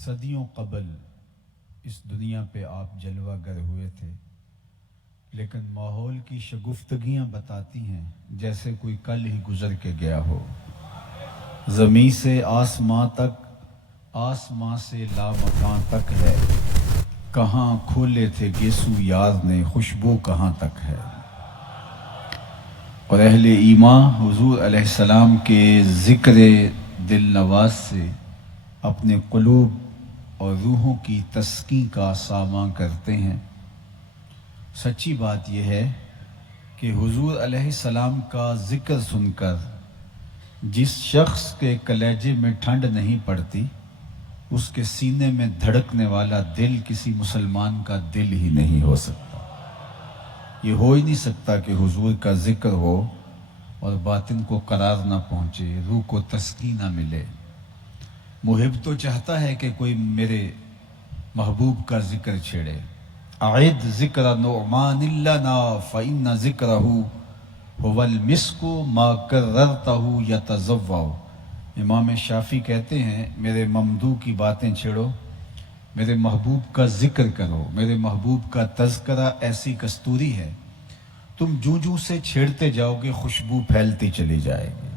صدیوں قبل اس دنیا پہ آپ جلوہ گر ہوئے تھے، لیکن ماحول کی شگفتگیاں بتاتی ہیں جیسے کوئی کل ہی گزر کے گیا ہو۔ زمیں سے آسماں تک، آسماں سے لامکاں تک ہے، کہاں کھولے تھے گیسو یار نے، خوشبو کہاں تک ہے۔ اور اہل ایمان حضور علیہ السلام کے ذکر دل نواز سے اپنے قلوب اور روحوں کی تسکین کا ساماں کرتے ہیں۔ سچی بات یہ ہے کہ حضور علیہ السلام کا ذکر سن کر جس شخص کے کلیجے میں ٹھنڈ نہیں پڑتی، اس کے سینے میں دھڑکنے والا دل کسی مسلمان کا دل ہی نہیں ہو سکتا۔ یہ ہو ہی نہیں سکتا کہ حضور کا ذکر ہو اور باطن کو قرار نہ پہنچے، روح کو تسکین نہ ملے۔ محب تو چاہتا ہے کہ کوئی میرے محبوب کا ذکر چھیڑے۔ اعد ذکر نعمان لنا فإن ذکرہ هو المسک ما کررتہ یتضوع۔ امام شافعی کہتے ہیں میرے ممدوح کی باتیں چھیڑو، میرے محبوب کا ذکر کرو، میرے محبوب کا تذکرہ ایسی کستوری ہے، تم جوں سے چھیڑتے جاؤ گے خوشبو پھیلتی چلی جائے گی۔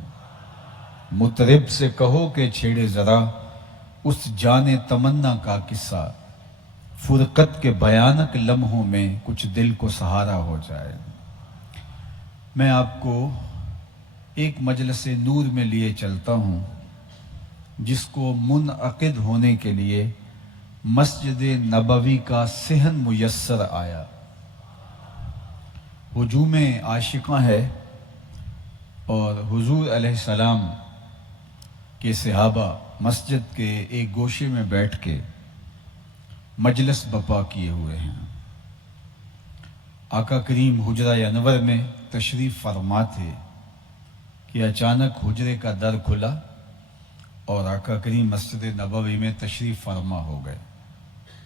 مطرب سے کہو کہ چھیڑے ذرا اس جان تمنا کا قصہ، فرقت کے بھیانک لمحوں میں کچھ دل کو سہارا ہو جائے۔ میں آپ کو ایک مجلس نور میں لیے چلتا ہوں جس کو منعقد ہونے کے لیے مسجد نبوی کا صحن میسر آیا۔ ہجوم عاشقاں ہے اور حضور علیہ السلام کے صحابہ مسجد کے ایک گوشے میں بیٹھ کے مجلس بپا کیے ہوئے ہیں۔ آقا کریم حجرہ انور میں تشریف فرما تھے کہ اچانک حجرے کا در کھلا اور آقا کریم مسجد نبوی میں تشریف فرما ہو گئے،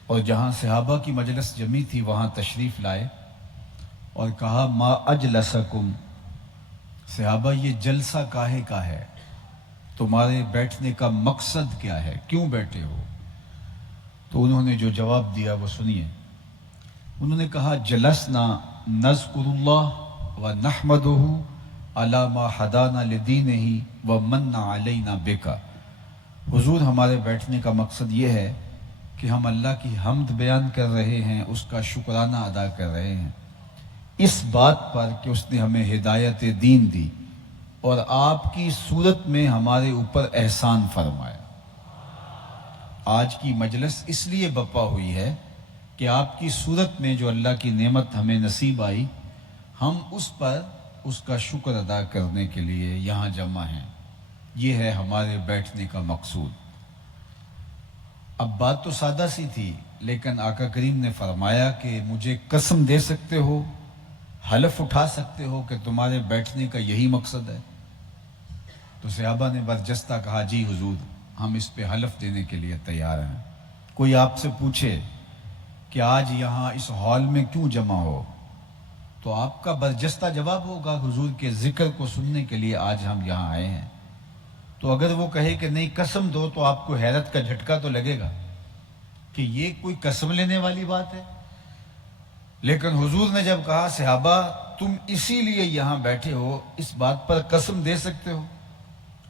اور جہاں صحابہ کی مجلس جمی تھی وہاں تشریف لائے اور کہا ما اجلسکم، صحابہ یہ جلسہ کاہے کا ہے، تمہارے بیٹھنے کا مقصد کیا ہے، کیوں بیٹھے ہو؟ تو انہوں نے جو جواب دیا وہ سنیے۔ انہوں نے کہا جلسنا نذکر اللہ و نحمدہ علی ما ہدانا لدینہ و من علینا بک۔ حضور ہمارے بیٹھنے کا مقصد یہ ہے کہ ہم اللہ کی حمد بیان کر رہے ہیں، اس کا شکرانہ ادا کر رہے ہیں اس بات پر کہ اس نے ہمیں ہدایت دین دی اور آپ کی صورت میں ہمارے اوپر احسان فرمایا۔ آج کی مجلس اس لیے بپا ہوئی ہے کہ آپ کی صورت میں جو اللہ کی نعمت ہمیں نصیب آئی، ہم اس پر اس کا شکر ادا کرنے کے لیے یہاں جمع ہیں۔ یہ ہے ہمارے بیٹھنے کا مقصود۔ اب بات تو سادہ سی تھی، لیکن آقا کریم نے فرمایا کہ مجھے قسم دے سکتے ہو، حلف اٹھا سکتے ہو کہ تمہارے بیٹھنے کا یہی مقصد ہے؟ تو صحابہ نے برجستہ کہا جی حضور، ہم اس پہ حلف دینے کے لیے تیار ہیں۔ کوئی آپ سے پوچھے کہ آج یہاں اس ہال میں کیوں جمع ہو، تو آپ کا برجستہ جواب ہوگا حضور کے ذکر کو سننے کے لیے آج ہم یہاں آئے ہیں۔ تو اگر وہ کہے کہ نہیں قسم دو تو آپ کو حیرت کا جھٹکا تو لگے گا کہ یہ کوئی قسم لینے والی بات ہے، لیکن حضور نے جب کہا صحابہ تم اسی لیے یہاں بیٹھے ہو، اس بات پر قسم دے سکتے ہو؟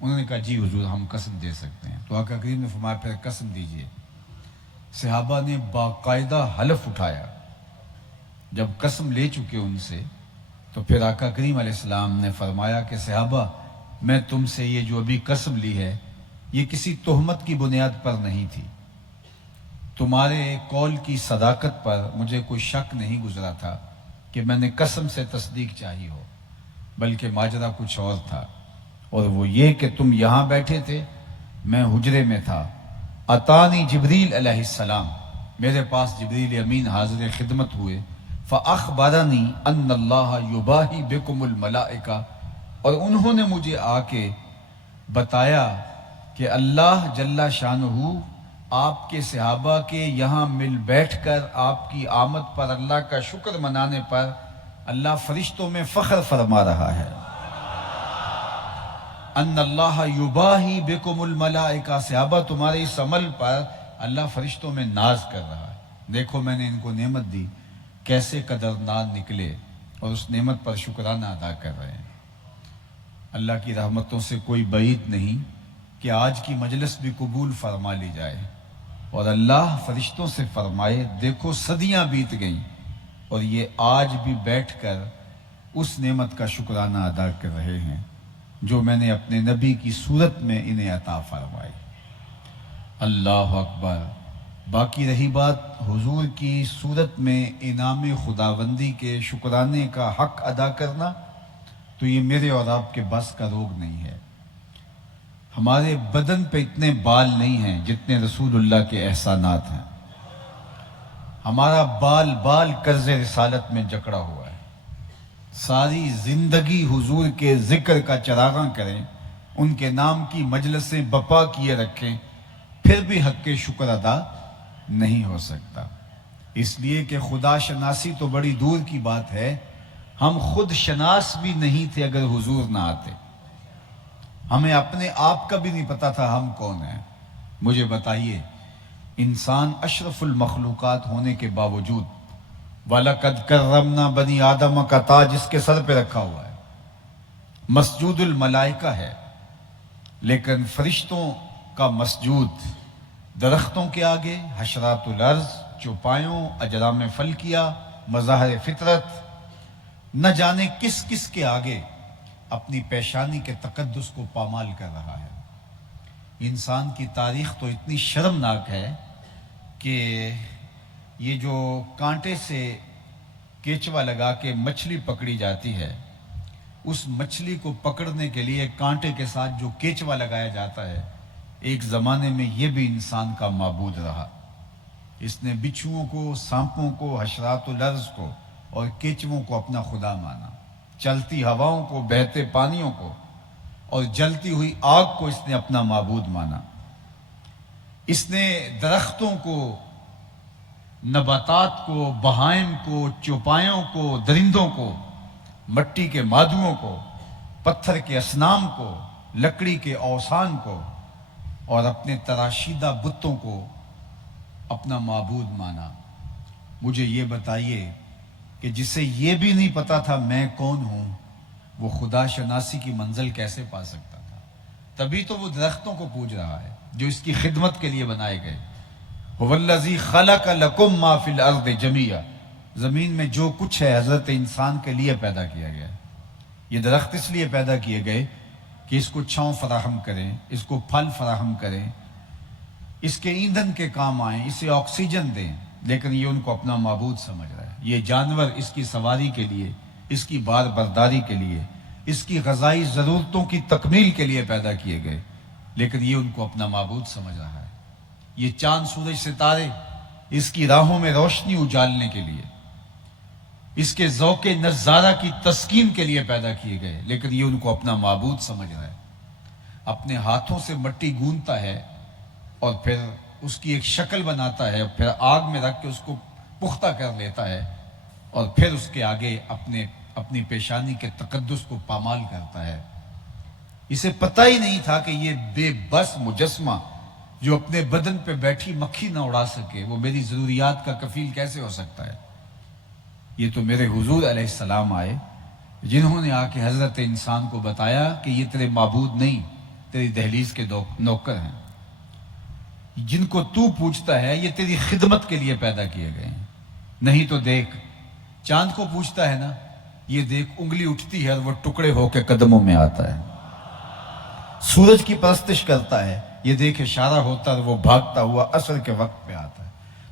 انہوں نے کہا جی حضور ہم قسم دے سکتے ہیں۔ تو آقا کریم نے فرمایا پھر قسم دیجئے۔ صحابہ نے باقاعدہ حلف اٹھایا۔ جب قسم لے چکے ان سے تو پھر آقا کریم علیہ السلام نے فرمایا کہ صحابہ میں تم سے یہ جو ابھی قسم لی ہے یہ کسی تہمت کی بنیاد پر نہیں تھی، تمہارے قول کی صداقت پر مجھے کوئی شک نہیں گزرا تھا کہ میں نے قسم سے تصدیق چاہی ہو، بلکہ ماجرا کچھ اور تھا، اور وہ یہ کہ تم یہاں بیٹھے تھے، میں حجرے میں تھا، اتانی جبریل علیہ السلام، میرے پاس جبریل امین حاضر خدمت ہوئے، فاخبرنی ان اللہ یباہی بکم الملائکہ، اور انہوں نے مجھے آ کے بتایا کہ اللہ جل شانہ آپ کے صحابہ کے یہاں مل بیٹھ کر آپ کی آمد پر اللہ کا شکر منانے پر اللہ فرشتوں میں فخر فرما رہا ہے۔ ان اللہ یباہی بکم الملائکہ، صحابہ تمہارے اس عمل پر اللہ فرشتوں میں ناز کر رہا ہے، دیکھو میں نے ان کو نعمت دی، کیسے قدردان نکلے اور اس نعمت پر شکرانہ ادا کر رہے ہیں۔ اللہ کی رحمتوں سے کوئی بعید نہیں کہ آج کی مجلس بھی قبول فرما لی جائے اور اللہ فرشتوں سے فرمائے دیکھو صدیاں بیت گئیں اور یہ آج بھی بیٹھ کر اس نعمت کا شکرانہ ادا کر رہے ہیں جو میں نے اپنے نبی کی صورت میں انہیں عطا فرمائی۔ اللہ اکبر۔ باقی رہی بات حضور کی صورت میں انعام خداوندی کے شکرانے کا حق ادا کرنا، تو یہ میرے اور آپ کے بس کا روگ نہیں ہے۔ ہمارے بدن پہ اتنے بال نہیں ہیں جتنے رسول اللہ کے احسانات ہیں۔ ہمارا بال بال قرض رسالت میں جکڑا ہوا ہے۔ ساری زندگی حضور کے ذکر کا چراغاں کریں، ان کے نام کی مجلسیں بپا کیے رکھیں، پھر بھی حق کے شکر ادا نہیں ہو سکتا۔ اس لیے کہ خدا شناسی تو بڑی دور کی بات ہے، ہم خود شناس بھی نہیں تھے اگر حضور نہ آتے۔ ہمیں اپنے آپ کا بھی نہیں پتا تھا ہم کون ہیں۔ مجھے بتائیے، انسان اشرف المخلوقات ہونے کے باوجود وَلَقَدْ كَرَّمْنَا بَنِي آدَمَ کا تاج اس کے سر پہ رکھا ہوا ہے، مسجود الملائکہ ہے، لیکن فرشتوں کا مسجود درختوں کے آگے، حشرات الارض، چوپایوں، اجرام فلکیہ، مظاہر فطرت، نہ جانے کس کس کے آگے اپنی پیشانی کے تقدس کو پامال کر رہا ہے۔ انسان کی تاریخ تو اتنی شرمناک ہے کہ یہ جو کانٹے سے کیچوا لگا کے مچھلی پکڑی جاتی ہے، اس مچھلی کو پکڑنے کے لیے کانٹے کے ساتھ جو کیچوا لگایا جاتا ہے، ایک زمانے میں یہ بھی انسان کا معبود رہا۔ اس نے بچھوؤں کو، سانپوں کو، حشرات الارض کو اور کیچووں کو اپنا خدا مانا، چلتی ہواؤں کو، بہتے پانیوں کو اور جلتی ہوئی آگ کو اس نے اپنا معبود مانا۔ اس نے درختوں کو، نباتات کو، بہائم کو، چوپایوں کو، درندوں کو، مٹی کے مادوؤں کو، پتھر کے اصنام کو، لکڑی کے اوثان کو اور اپنے تراشیدہ بتوں کو اپنا معبود مانا۔ مجھے یہ بتائیے کہ جسے یہ بھی نہیں پتا تھا میں کون ہوں، وہ خدا شناسی کی منزل کیسے پا سکتا تھا؟ تبھی تو وہ درختوں کو پوج رہا ہے جو اس کی خدمت کے لیے بنائے گئے۔ هو الذی خلق لکم ما فی الارض جمیعا، زمین میں جو کچھ ہے حضرت انسان کے لیے پیدا کیا گیا ہے۔ یہ درخت اس لیے پیدا کیے گئے کہ اس کو چھاؤں فراہم کریں، اس کو پھل فراہم کریں، اس کے ایندھن کے کام آئیں، اسے آکسیجن دیں، لیکن یہ ان کو اپنا معبود سمجھ رہا ہے۔ یہ جانور اس کی سواری کے لیے، اس کی بار برداری کے لیے، اس کی غذائی ضرورتوں کی تکمیل کے لیے پیدا کیے گئے، لیکن یہ ان کو اپنا معبود سمجھ رہا ہے۔ یہ چاند، سورج، ستارے اس کی راہوں میں روشنی اجالنے کے لیے، اس کے ذوق نظارہ کی تسکین کے لیے پیدا کیے گئے، لیکن یہ ان کو اپنا معبود سمجھ رہا ہے۔ اپنے ہاتھوں سے مٹی گوندتا ہے اور پھر اس کی ایک شکل بناتا ہے، پھر آگ میں رکھ کے اس کو پختہ کر لیتا ہے اور پھر اس کے آگے اپنی پیشانی کے تقدس کو پامال کرتا ہے۔ اسے پتہ ہی نہیں تھا کہ یہ بے بس مجسمہ جو اپنے بدن پہ بیٹھی مکھی نہ اڑا سکے، وہ میری ضروریات کا کفیل کیسے ہو سکتا ہے؟ یہ تو میرے حضور علیہ السلام آئے جنہوں نے آ کے حضرت انسان کو بتایا کہ یہ تیرے معبود نہیں، تیری دہلیز کے نوکر ہیں۔ جن کو تو پوچھتا ہے یہ تیری خدمت کے لیے پیدا کیے گئے ہیں۔ نہیں تو دیکھ، چاند کو پوچھتا ہے نا، یہ دیکھ انگلی اٹھتی ہے اور وہ ٹکڑے ہو کے قدموں میں آتا ہے۔ سورج کی پرستش کرتا ہے، یہ دیکھ اشارہ ہوتا ہے، وہ بھاگتا ہوا عصر کے وقت پہ آتا ہے۔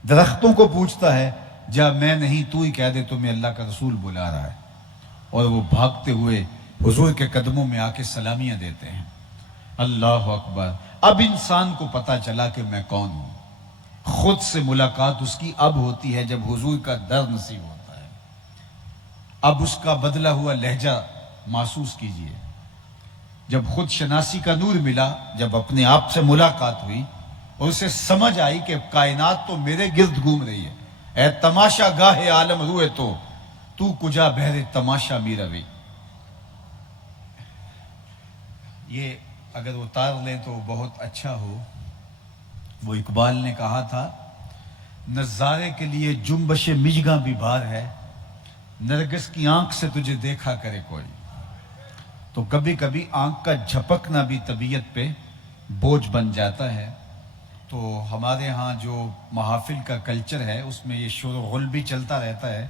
درختوں کو پوچھتا ہے، جا میں نہیں تو ہی کہہ دے تمہیں اللہ کا رسول بلا رہا ہے، اور وہ بھاگتے ہوئے حضور کے قدموں میں آ کے سلامیاں دیتے ہیں۔ اللہ اکبر۔ اب انسان کو پتا چلا کہ میں کون ہوں۔ خود سے ملاقات اس کی اب ہوتی ہے جب حضور کا در نصیب ہوتا ہے۔ اب اس کا بدلا ہوا لہجہ محسوس کیجئے۔ جب خود شناسی کا نور ملا، جب اپنے آپ سے ملاقات ہوئی اور اسے سمجھ آئی کہ کائنات تو میرے گرد گھوم رہی ہے، اے تماشا گاہ عالم روئے تو کجا بہر تماشا می روی۔ یہ اگر اتار لیں تو بہت اچھا ہو۔ وہ اقبال نے کہا تھا، نظارے کے لیے جنبش مژگاں بھی بھار ہے، نرگس کی آنکھ سے تجھے دیکھا کرے کوئی۔ تو کبھی کبھی آنکھ کا جھپکنا بھی طبیعت پہ بوجھ بن جاتا ہے۔ تو ہمارے ہاں جو محافل کا کلچر ہے اس میں یہ شور و غل بھی چلتا رہتا ہے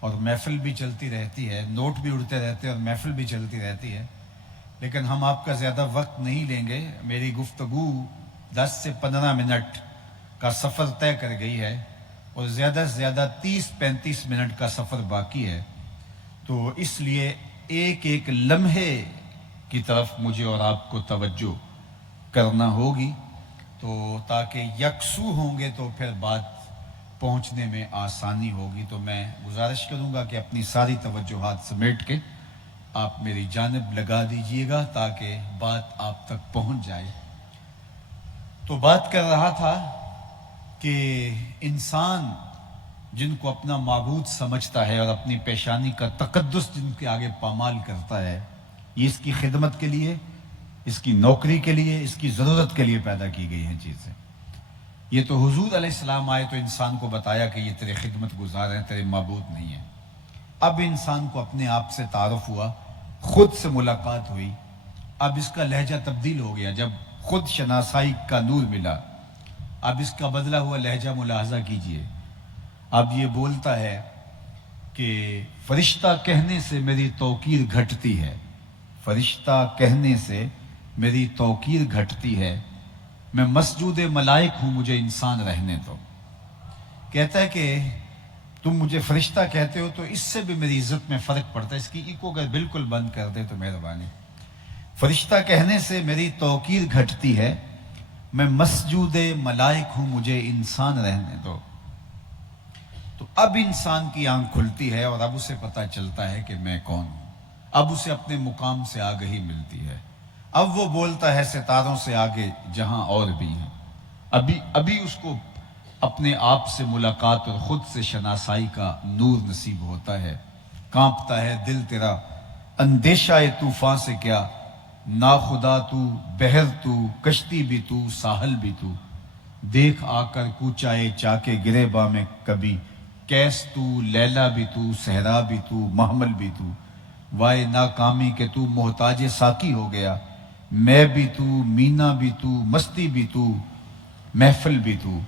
اور محفل بھی چلتی رہتی ہے، نوٹ بھی اڑتے رہتے ہیں اور محفل بھی چلتی رہتی ہے، لیکن ہم آپ کا زیادہ وقت نہیں لیں گے۔ میری گفتگو 10 سے 15 منٹ کا سفر طے کر گئی ہے اور زیادہ سے زیادہ 30-35 منٹ کا سفر باقی ہے، تو اس لیے ایک ایک لمحے کی طرف مجھے اور آپ کو توجہ کرنا ہوگی، تو تاکہ یکسو ہوں گے تو پھر بات پہنچنے میں آسانی ہوگی۔ تو میں گزارش کروں گا کہ اپنی ساری توجہات سمیٹ کے آپ میری جانب لگا دیجئے گا تاکہ بات آپ تک پہنچ جائے۔ تو بات کر رہا تھا کہ انسان جن کو اپنا معبود سمجھتا ہے اور اپنی پیشانی کا تقدس جن کے آگے پامال کرتا ہے، یہ اس کی خدمت کے لیے، اس کی نوکری کے لیے، اس کی ضرورت کے لیے پیدا کی گئی ہیں چیزیں۔ یہ تو حضور علیہ السلام آئے تو انسان کو بتایا کہ یہ تیرے خدمت گزار ہیں، تیرے معبود نہیں ہیں۔ اب انسان کو اپنے آپ سے تعارف ہوا، خود سے ملاقات ہوئی، اب اس کا لہجہ تبدیل ہو گیا۔ جب خود شناسائی کا نور ملا، اب اس کا بدلا ہوا لہجہ ملاحظہ کیجئے۔ اب یہ بولتا ہے کہ فرشتہ کہنے سے میری توقیر گھٹتی ہے، فرشتہ کہنے سے میری توقیر گھٹتی ہے، میں مسجود ملائک ہوں، مجھے انسان رہنے دو۔ کہتا ہے کہ تم مجھے فرشتہ کہتے ہو تو اس سے بھی میری عزت میں فرق پڑتا ہے۔ اس کی ایکو اگر بالکل بند کر دے تو مہربانی۔ فرشتہ کہنے سے میری توقیر گھٹتی ہے، میں مسجود ملائک ہوں، مجھے انسان رہنے دو۔ تو اب انسان کی آنکھ کھلتی ہے اور اب اسے پتہ چلتا ہے کہ میں کون ہوں۔ اب اسے اپنے مقام سے آگہی ملتی ہے۔ اب وہ بولتا ہے ستاروں سے آگے جہاں اور بھی ہیں۔ ابھی اس کو اپنے آپ سے ملاقات اور خود سے شناسائی کا نور نصیب ہوتا ہے۔ کانپتا ہے دل تیرا اندیشہ طوفان سے کیا، ناخدا تو، بحر تو، کشتی بھی تو، ساحل بھی تو، دیکھ آ کر کوچائے چاکے گریباں میں کبھی، کیس تو، لیلا بھی تو، صحرا بھی تو، محمل بھی تو، وائے ناکامی کہ تو محتاج ساقی ہو گیا، میں بھی تو، مینا بھی تو، مستی بھی تو، محفل بھی تو،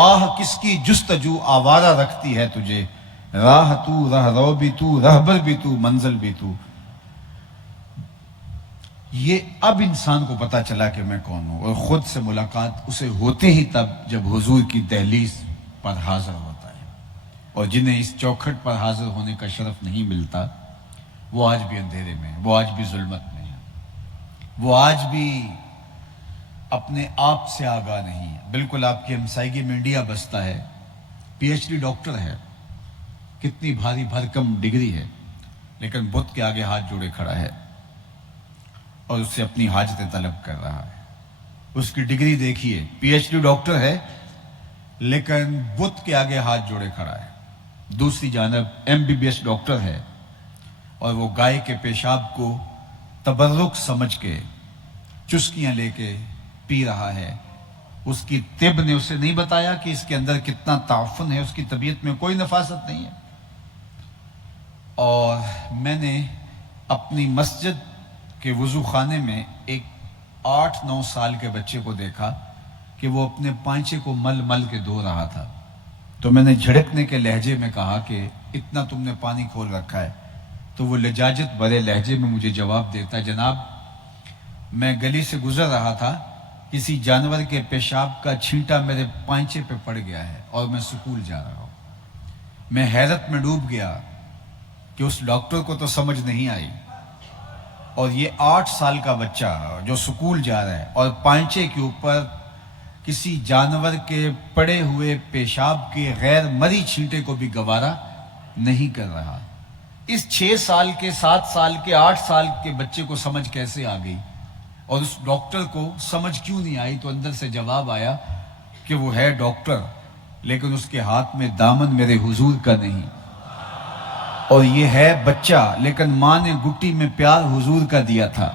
آہ کس کی جستجو آوارہ رکھتی ہے تجھے، راہ تو، راہ رو بھی تو، رہبر بھی تو، منزل بھی تو۔ یہ اب انسان کو پتا چلا کہ میں کون ہوں، اور خود سے ملاقات اسے ہوتے ہی تب جب حضور کی دہلیز پر حاضر ہوتا ہے۔ اور جنہیں اس چوکھٹ پر حاضر ہونے کا شرف نہیں ملتا، وہ آج بھی اندھیرے میں ہیں، وہ آج بھی ظلمت میں ہیں، وہ آج بھی اپنے آپ سے آگاہ نہیں ہے۔ بالکل آپ کی ہمسائیگی میں انڈیا بستا ہے، پی ایچ ڈی ڈاکٹر ہے، کتنی بھاری بھرکم ڈگری ہے، لیکن بت کے آگے ہاتھ جوڑے کھڑا ہے اور اس سے اپنی حاجتیں طلب کر رہا ہے۔ اس کی ڈگری دیکھیے، پی ایچ ڈی ڈاکٹر ہے لیکن بت کے آگے ہاتھ جوڑے کھڑا ہے۔ دوسری جانب M B B S doctor ہے اور وہ گائے کے پیشاب کو تبرک سمجھ کے چسکیاں لے کے پی رہا ہے۔ اس کی طب نے اسے نہیں بتایا کہ اس کے اندر کتنا تعفن ہے، اس کی طبیعت میں کوئی نفاست نہیں ہے۔ اور میں نے اپنی مسجد کہ وضو خانے میں ایک 8-9 سال کے بچے کو دیکھا کہ وہ اپنے پائنچے کو مل مل کے دھو رہا تھا۔ تو میں نے جھڑکنے کے لہجے میں کہا کہ اتنا تم نے پانی کھول رکھا ہے؟ تو وہ لجاجت بھرے لہجے میں مجھے جواب دیتا ہے، جناب میں گلی سے گزر رہا تھا، کسی جانور کے پیشاب کا چھینٹا میرے پائنچے پہ پڑ گیا ہے اور میں سکول جا رہا ہوں۔ میں حیرت میں ڈوب گیا کہ اس ڈاکٹر کو تو سمجھ نہیں آئی، اور یہ 8 سال کا بچہ جو سکول جا رہا ہے اور پائنچے کے اوپر کسی جانور کے پڑے ہوئے پیشاب کے غیر مری چھینٹے کو بھی گوارا نہیں کر رہا۔ اس 6 سال کے، 7 سال کے، 8 سال کے بچے کو سمجھ کیسے آ گئی اور اس ڈاکٹر کو سمجھ کیوں نہیں آئی؟ تو اندر سے جواب آیا کہ وہ ہے ڈاکٹر لیکن اس کے ہاتھ میں دامن میرے حضور کا نہیں، اور یہ ہے بچہ لیکن ماں نے گٹی میں پیار حضور کا دیا تھا،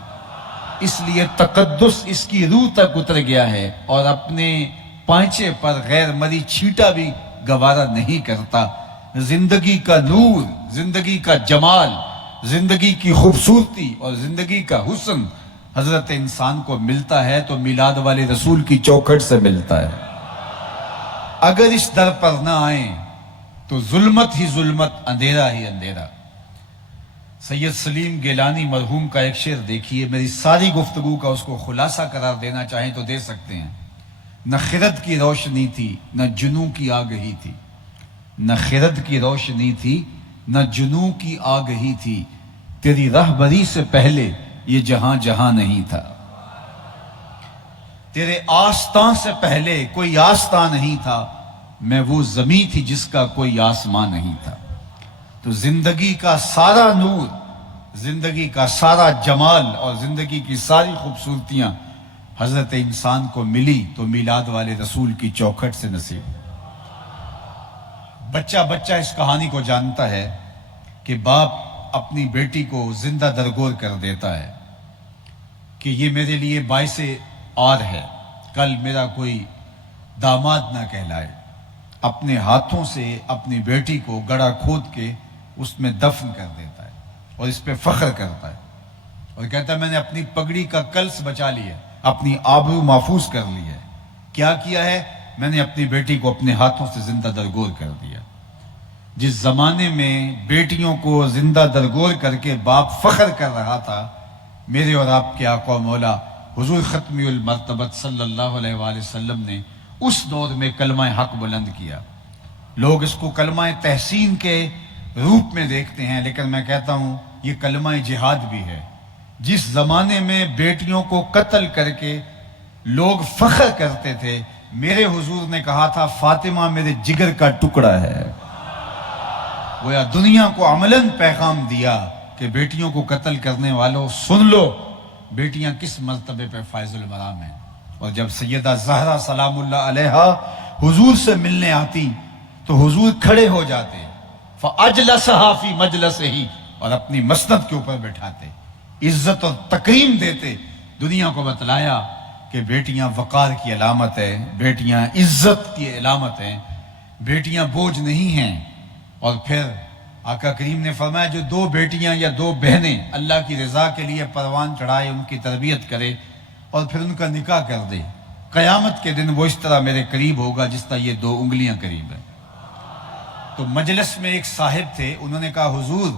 اس لیے تقدس اس کی روح تک اتر گیا ہے اور اپنے پانچے پر غیر مری چھینٹا بھی گوارا نہیں کرتا۔ زندگی کا نور، زندگی کا جمال، زندگی کی خوبصورتی اور زندگی کا حسن حضرت انسان کو ملتا ہے تو میلاد والے رسول کی چوکھٹ سے ملتا ہے۔ اگر اس در پر نہ آئیں تو ظلمت ہی ظلمت، اندھیرا ہی اندھیرا۔ سید سلیم گیلانی مرحوم کا ایک شعر دیکھیے، میری ساری گفتگو کا اس کو خلاصہ قرار دینا چاہیں تو دے سکتے ہیں۔ نہ خرد کی روشنی تھی نہ جنوں کی آگہی تھی، نہ خرد کی روشنی تھی نہ جنوں کی آگہی تھی، تیری رہبری سے پہلے یہ جہاں جہاں نہیں تھا، تیرے آستان سے پہلے کوئی آستان نہیں تھا، میں وہ زمین تھی جس کا کوئی آسمان نہیں تھا۔ تو زندگی کا سارا نور، زندگی کا سارا جمال اور زندگی کی ساری خوبصورتیاں حضرت انسان کو ملی تو میلاد والے رسول کی چوکھٹ سے نصیب۔ بچہ بچہ اس کہانی کو جانتا ہے کہ باپ اپنی بیٹی کو زندہ درگور کر دیتا ہے کہ یہ میرے لیے باعث عار ہے، کل میرا کوئی داماد نہ کہلائے۔ اپنے ہاتھوں سے اپنی بیٹی کو گڑھا کھود کے اس میں دفن کر دیتا ہے اور اس پہ فخر کرتا ہے اور کہتا ہے میں نے اپنی پگڑی کا کلس بچا لیا، اپنی آبرو محفوظ کر لی ہے۔ کیا کیا ہے؟ میں نے اپنی بیٹی کو اپنے ہاتھوں سے زندہ درگور کر دیا۔ جس زمانے میں بیٹیوں کو زندہ درگور کر کے باپ فخر کر رہا تھا، میرے اور آپ کے آقا و مولا حضور ختمی المرتبت صلی اللہ علیہ وآلہ وسلم نے اس دور میں کلمہ حق بلند کیا۔ لوگ اس کو کلمہ تحسین کے روپ میں دیکھتے ہیں، لیکن میں کہتا ہوں یہ کلمہ جہاد بھی ہے۔ جس زمانے میں بیٹیوں کو قتل کر کے لوگ فخر کرتے تھے، میرے حضور نے کہا تھا فاطمہ میرے جگر کا ٹکڑا ہے۔ گویا دنیا کو عملاً پیغام دیا کہ بیٹیوں کو قتل کرنے والوں سن لو، بیٹیاں کس مرتبے پہ فائز المرام ہیں۔ اور جب سیدہ زہرا سلام اللہ علیہا حضور سے ملنے آتی تو حضور کھڑے ہو جاتے، فَأَجْلَسَهَا فِي مَجْلَسِهِ، اور اپنی مسند کے اوپر بٹھاتے، عزت اور تکریم دیتے۔ دنیا کو بتلایا کہ بیٹیاں وقار کی علامت ہے، بیٹیاں عزت کی علامت ہیں، بیٹیاں بوجھ نہیں ہیں۔ اور پھر آقا کریم نے فرمایا جو دو بیٹیاں یا دو بہنیں اللہ کی رضا کے لیے پروان چڑھائے، ان کی تربیت کرے اور پھر ان کا نکاح کر دے، قیامت کے دن وہ اس طرح میرے قریب ہوگا جس طرح یہ دو انگلیاں قریب ہیں۔ تو مجلس میں ایک صاحب تھے، انہوں نے کہا حضور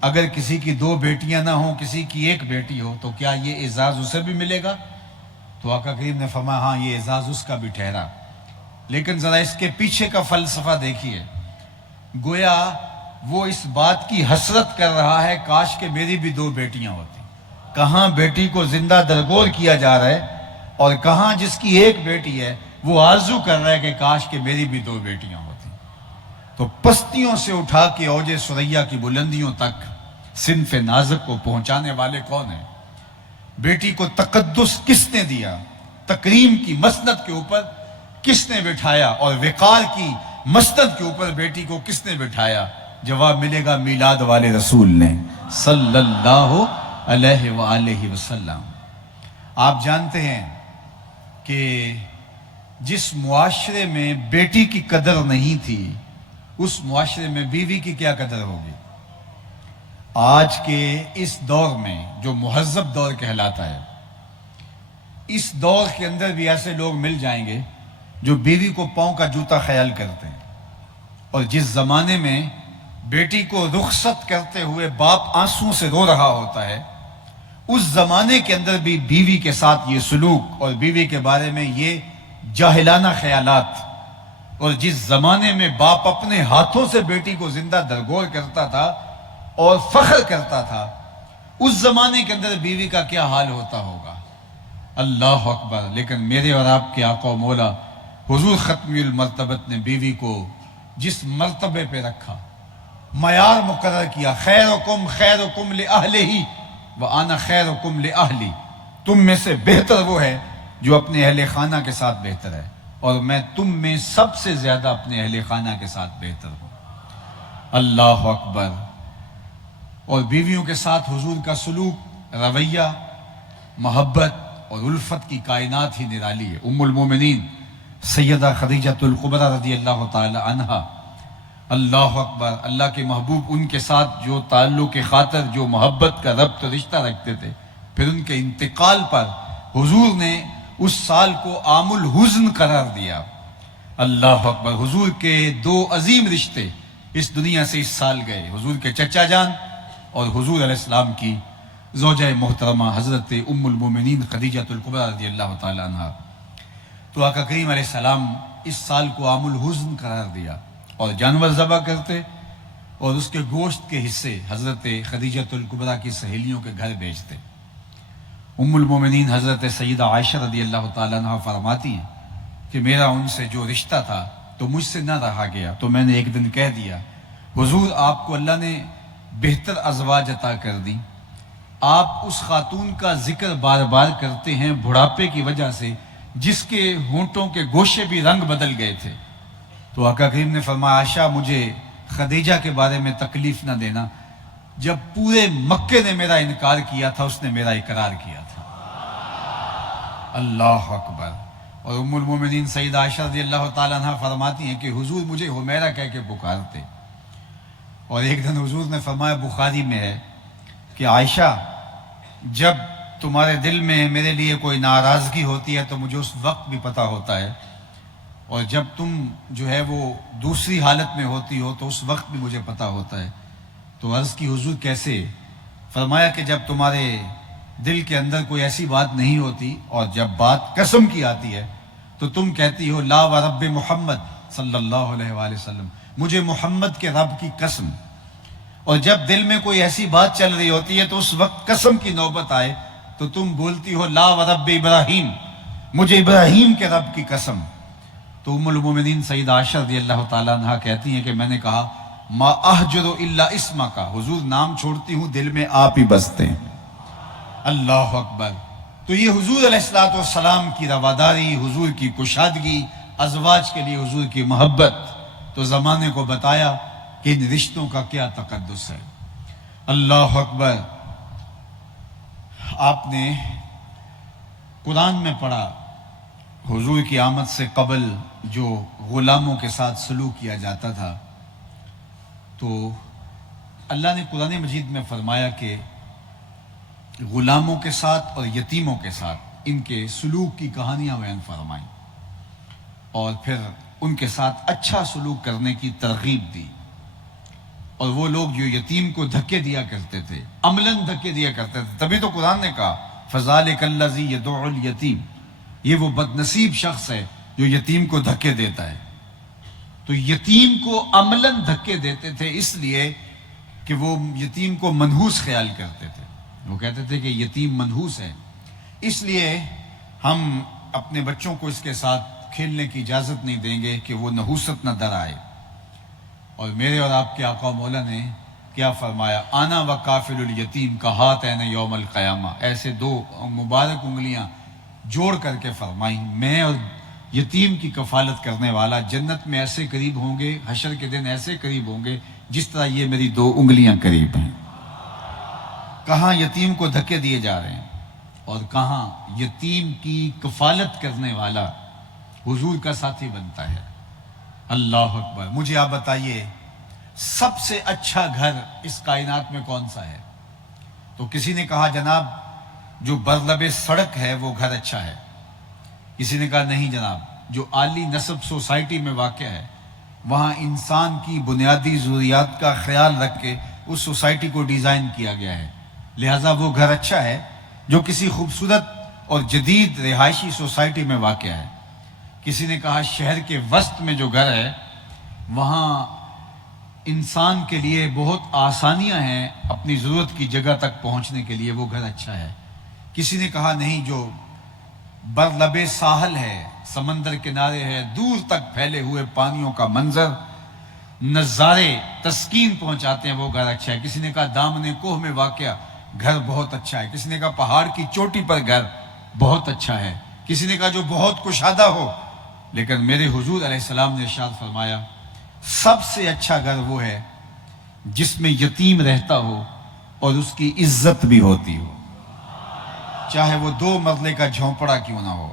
اگر کسی کی دو بیٹیاں نہ ہوں، کسی کی ایک بیٹی ہو تو کیا یہ اعزاز اسے بھی ملے گا؟ تو آقا کریم نے فرمایا ہاں یہ اعزاز اس کا بھی ٹھہرا، لیکن ذرا اس کے پیچھے کا فلسفہ دیکھیے۔ گویا وہ اس بات کی حسرت کر رہا ہے کاش کہ میری بھی دو بیٹیاں ہوتی۔ کہاں بیٹی کو زندہ درگور کیا جا رہا ہے اور کہاں جس کی ایک بیٹی ہے وہ آرزو کر رہا ہے کہ کاش کہ میری بھی دو بیٹیاں ہوتی۔ تو پستیوں سے اٹھا کے اوج ثریا کی بلندیوں تک صنف نازک کو پہنچانے والے کون ہیں؟ بیٹی کو تقدس کس نے دیا؟ تکریم کی مسند کے اوپر کس نے بٹھایا؟ اور وقار کی مسند کے اوپر بیٹی کو کس نے بٹھایا؟ جواب ملے گا میلاد والے رسول نے صلی اللہ علیہ وآلہ وسلم۔ آپ جانتے ہیں کہ جس معاشرے میں بیٹی کی قدر نہیں تھی اس معاشرے میں بیوی کی کیا قدر ہوگی؟ آج کے اس دور میں جو مہذب دور کہلاتا ہے، اس دور کے اندر بھی ایسے لوگ مل جائیں گے جو بیوی کو پاؤں کا جوتا خیال کرتے ہیں، اور جس زمانے میں بیٹی کو رخصت کرتے ہوئے باپ آنسوں سے رو رہا ہوتا ہے، اس زمانے کے اندر بھی بیوی کے ساتھ یہ سلوک اور بیوی کے بارے میں یہ جاہلانہ خیالات، اور جس زمانے میں باپ اپنے ہاتھوں سے بیٹی کو زندہ درگور کرتا تھا اور فخر کرتا تھا، اس زمانے کے اندر بیوی کا کیا حال ہوتا ہوگا؟ اللہ اکبر۔ لیکن میرے اور آپ کے آقا و مولا حضور ختمی المرتبت نے بیوی کو جس مرتبے پہ رکھا، معیار مقرر کیا، خیرکم خیرکم لأہلہ وَأَنَا خَيْرُكُمْ لِأَهْلِي، تم میں سے بہتر وہ ہے جو اپنے اہل خانہ کے ساتھ بہتر ہے، اور میں تم میں سب سے زیادہ اپنے اہل خانہ کے ساتھ بہتر ہوں۔ اللہ اکبر۔ اور بیویوں کے ساتھ حضور کا سلوک، رویہ، محبت اور الفت کی کائنات ہی نرالی ہے۔ ام المومنین سیدہ خدیجۃ الکبریٰ رضی اللہ تعالی عنہا، اللہ اکبر، اللہ کے محبوب ان کے ساتھ جو تعلق کے خاطر جو محبت کا ربط رشتہ رکھتے تھے، پھر ان کے انتقال پر حضور نے اس سال کو عام الحزن قرار دیا۔ اللہ اکبر، حضور کے دو عظیم رشتے اس دنیا سے اس سال گئے، حضور کے چچا جان اور حضور علیہ السلام کی زوجہ محترمہ حضرت ام المومنین خدیجۃ الکبریٰ رضی اللہ تعالی عنہا۔ تو آقا کریم علیہ السلام اس سال کو عام الحزن قرار دیا اور جانور ذبح کرتے اور اس کے گوشت کے حصے حضرت خدیجۃ الکبریٰ کی سہیلیوں کے گھر بھیجتے۔ ام المومنین حضرت سیدہ عائشہ رضی اللہ تعالیٰ عنہ فرماتی ہیں کہ میرا ان سے جو رشتہ تھا تو مجھ سے نہ رہا گیا، تو میں نے ایک دن کہہ دیا، حضور آپ کو اللہ نے بہتر ازواج عطا کر دی، آپ اس خاتون کا ذکر بار بار کرتے ہیں بڑھاپے کی وجہ سے جس کے ہونٹوں کے گوشے بھی رنگ بدل گئے تھے۔ تو آقا کریم نے فرمایا عائشہ مجھے خدیجہ کے بارے میں تکلیف نہ دینا، جب پورے مکے نے میرا انکار کیا تھا اس نے میرا اقرار کیا تھا۔ اللہ اکبر۔ اور ام المومنین سیدہ عائشہ رضی اللہ تعالیٰ عنہ فرماتی ہیں کہ حضور مجھے حمیرہ کہہ کے پکارتے، اور ایک دن حضور نے فرمایا بخاری میں ہے کہ عائشہ جب تمہارے دل میں میرے لیے کوئی ناراضگی ہوتی ہے تو مجھے اس وقت بھی پتہ ہوتا ہے، اور جب تم جو ہے وہ دوسری حالت میں ہوتی ہو تو اس وقت بھی مجھے پتہ ہوتا ہے۔ تو عرض کی حضور کیسے؟ فرمایا کہ جب تمہارے دل کے اندر کوئی ایسی بات نہیں ہوتی اور جب بات قسم کی آتی ہے تو تم کہتی ہو لا ورب محمد صلی اللہ علیہ وآلہ وسلم، مجھے محمد کے رب کی قسم، اور جب دل میں کوئی ایسی بات چل رہی ہوتی ہے تو اس وقت قسم کی نوبت آئے تو تم بولتی ہو لا ورب ابراہیم، مجھے ابراہیم کے رب کی قسم۔ تو ام المومنین سیدہ عائشہ رضی اللہ تعالیٰ عنہ کہتی ہیں کہ میں نے کہا ما احجر الا اسمک، حضور نام چھوڑتی ہوں دل میں آپ ہی بستے ہیں۔ اللہ اکبر۔ تو یہ حضور علیہ السلام کی رواداری، حضور کی کشادگی، ازواج کے لیے حضور کی محبت، تو زمانے کو بتایا کہ ان رشتوں کا کیا تقدس ہے۔ اللہ اکبر۔ آپ نے قرآن میں پڑھا حضور کی آمد سے قبل جو غلاموں کے ساتھ سلوک کیا جاتا تھا، تو اللہ نے قرآن مجید میں فرمایا کہ غلاموں کے ساتھ اور یتیموں کے ساتھ ان کے سلوک کی کہانیاں بیان فرمائیں، اور پھر ان کے ساتھ اچھا سلوک کرنے کی ترغیب دی۔ اور وہ لوگ جو یتیم کو دھکے دیا کرتے تھے، عملاً دھکے دیا کرتے تھے، تبھی تو قرآن نے کہا فَذَلِكَ الَّذِي يَدُعُ الْيَتِيمَ، یہ وہ بد نصیب شخص ہے جو یتیم کو دھکے دیتا ہے۔ تو یتیم کو عملاً دھکے دیتے تھے اس لیے کہ وہ یتیم کو منحوس خیال کرتے تھے، وہ کہتے تھے کہ یتیم منحوس ہے، اس لیے ہم اپنے بچوں کو اس کے ساتھ کھیلنے کی اجازت نہیں دیں گے کہ وہ نحوست نہ در آئے۔ اور میرے اور آپ کے آقا مولا نے کیا فرمایا، آنا و کافل الیتیم کا ہاتین یوم القیامہ، ایسے دو مبارک انگلیاں جوڑ کر کے فرمائیں، میں اور یتیم کی کفالت کرنے والا جنت میں ایسے قریب ہوں گے، حشر کے دن ایسے قریب ہوں گے جس طرح یہ میری دو انگلیاں قریب ہیں۔ کہاں یتیم کو دھکے دیے جا رہے ہیں اور کہاں یتیم کی کفالت کرنے والا حضور کا ساتھی بنتا ہے۔ اللہ اکبر۔ مجھے آپ بتائیے سب سے اچھا گھر اس کائنات میں کون سا ہے؟ تو کسی نے کہا جناب جو برلب سڑک ہے وہ گھر اچھا ہے، کسی نے کہا نہیں جناب جو عالی نسب سوسائٹی میں واقع ہے، وہاں انسان کی بنیادی ضروریات کا خیال رکھ کے اس سوسائٹی کو ڈیزائن کیا گیا ہے، لہٰذا وہ گھر اچھا ہے جو کسی خوبصورت اور جدید رہائشی سوسائٹی میں واقع ہے۔ کسی نے کہا شہر کے وسط میں جو گھر ہے وہاں انسان کے لیے بہت آسانیاں ہیں اپنی ضرورت کی جگہ تک پہنچنے کے لیے، وہ گھر اچھا ہے۔ کسی نے کہا نہیں جو برلب ساحل ہے، سمندر کنارے ہے، دور تک پھیلے ہوئے پانیوں کا منظر، نظارے تسکین پہنچاتے ہیں، وہ گھر اچھا ہے۔ کسی نے کہا دامن کوہ میں واقع گھر بہت اچھا ہے، کسی نے کہا پہاڑ کی چوٹی پر گھر بہت اچھا ہے، کسی نے کہا جو بہت کشادہ ہو۔ لیکن میرے حضور علیہ السلام نے ارشاد فرمایا سب سے اچھا گھر وہ ہے جس میں یتیم رہتا ہو اور اس کی عزت بھی ہوتی ہو، چاہے وہ 2 مرلے کا جھونپڑا کیوں نہ ہو،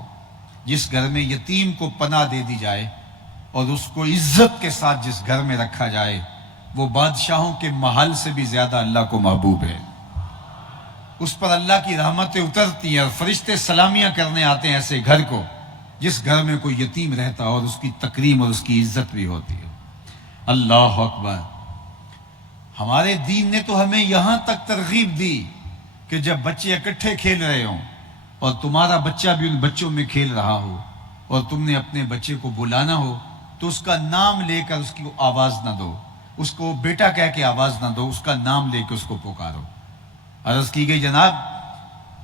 جس گھر میں یتیم کو پناہ دے دی جائے اور اس کو عزت کے ساتھ جس گھر میں رکھا جائے، وہ بادشاہوں کے محل سے بھی زیادہ اللہ کو محبوب ہے۔ اس پر اللہ کی رحمتیں اترتی ہیں اور فرشتے سلامیاں کرنے آتے ہیں ایسے گھر کو جس گھر میں کوئی یتیم رہتا اور اس کی تکریم اور اس کی عزت بھی ہوتی ہے۔ اللہ اکبر۔ ہمارے دین نے تو ہمیں یہاں تک ترغیب دی کہ جب بچے اکٹھے کھیل رہے ہوں اور تمہارا بچہ بھی ان بچوں میں کھیل رہا ہو اور تم نے اپنے بچے کو بلانا ہو تو اس کا نام لے کر اس کی آواز نہ دو، اس کو بیٹا کہہ کے آواز نہ دو، اس کا نام لے کے اس کو پکارو۔ عرض کی گئی جناب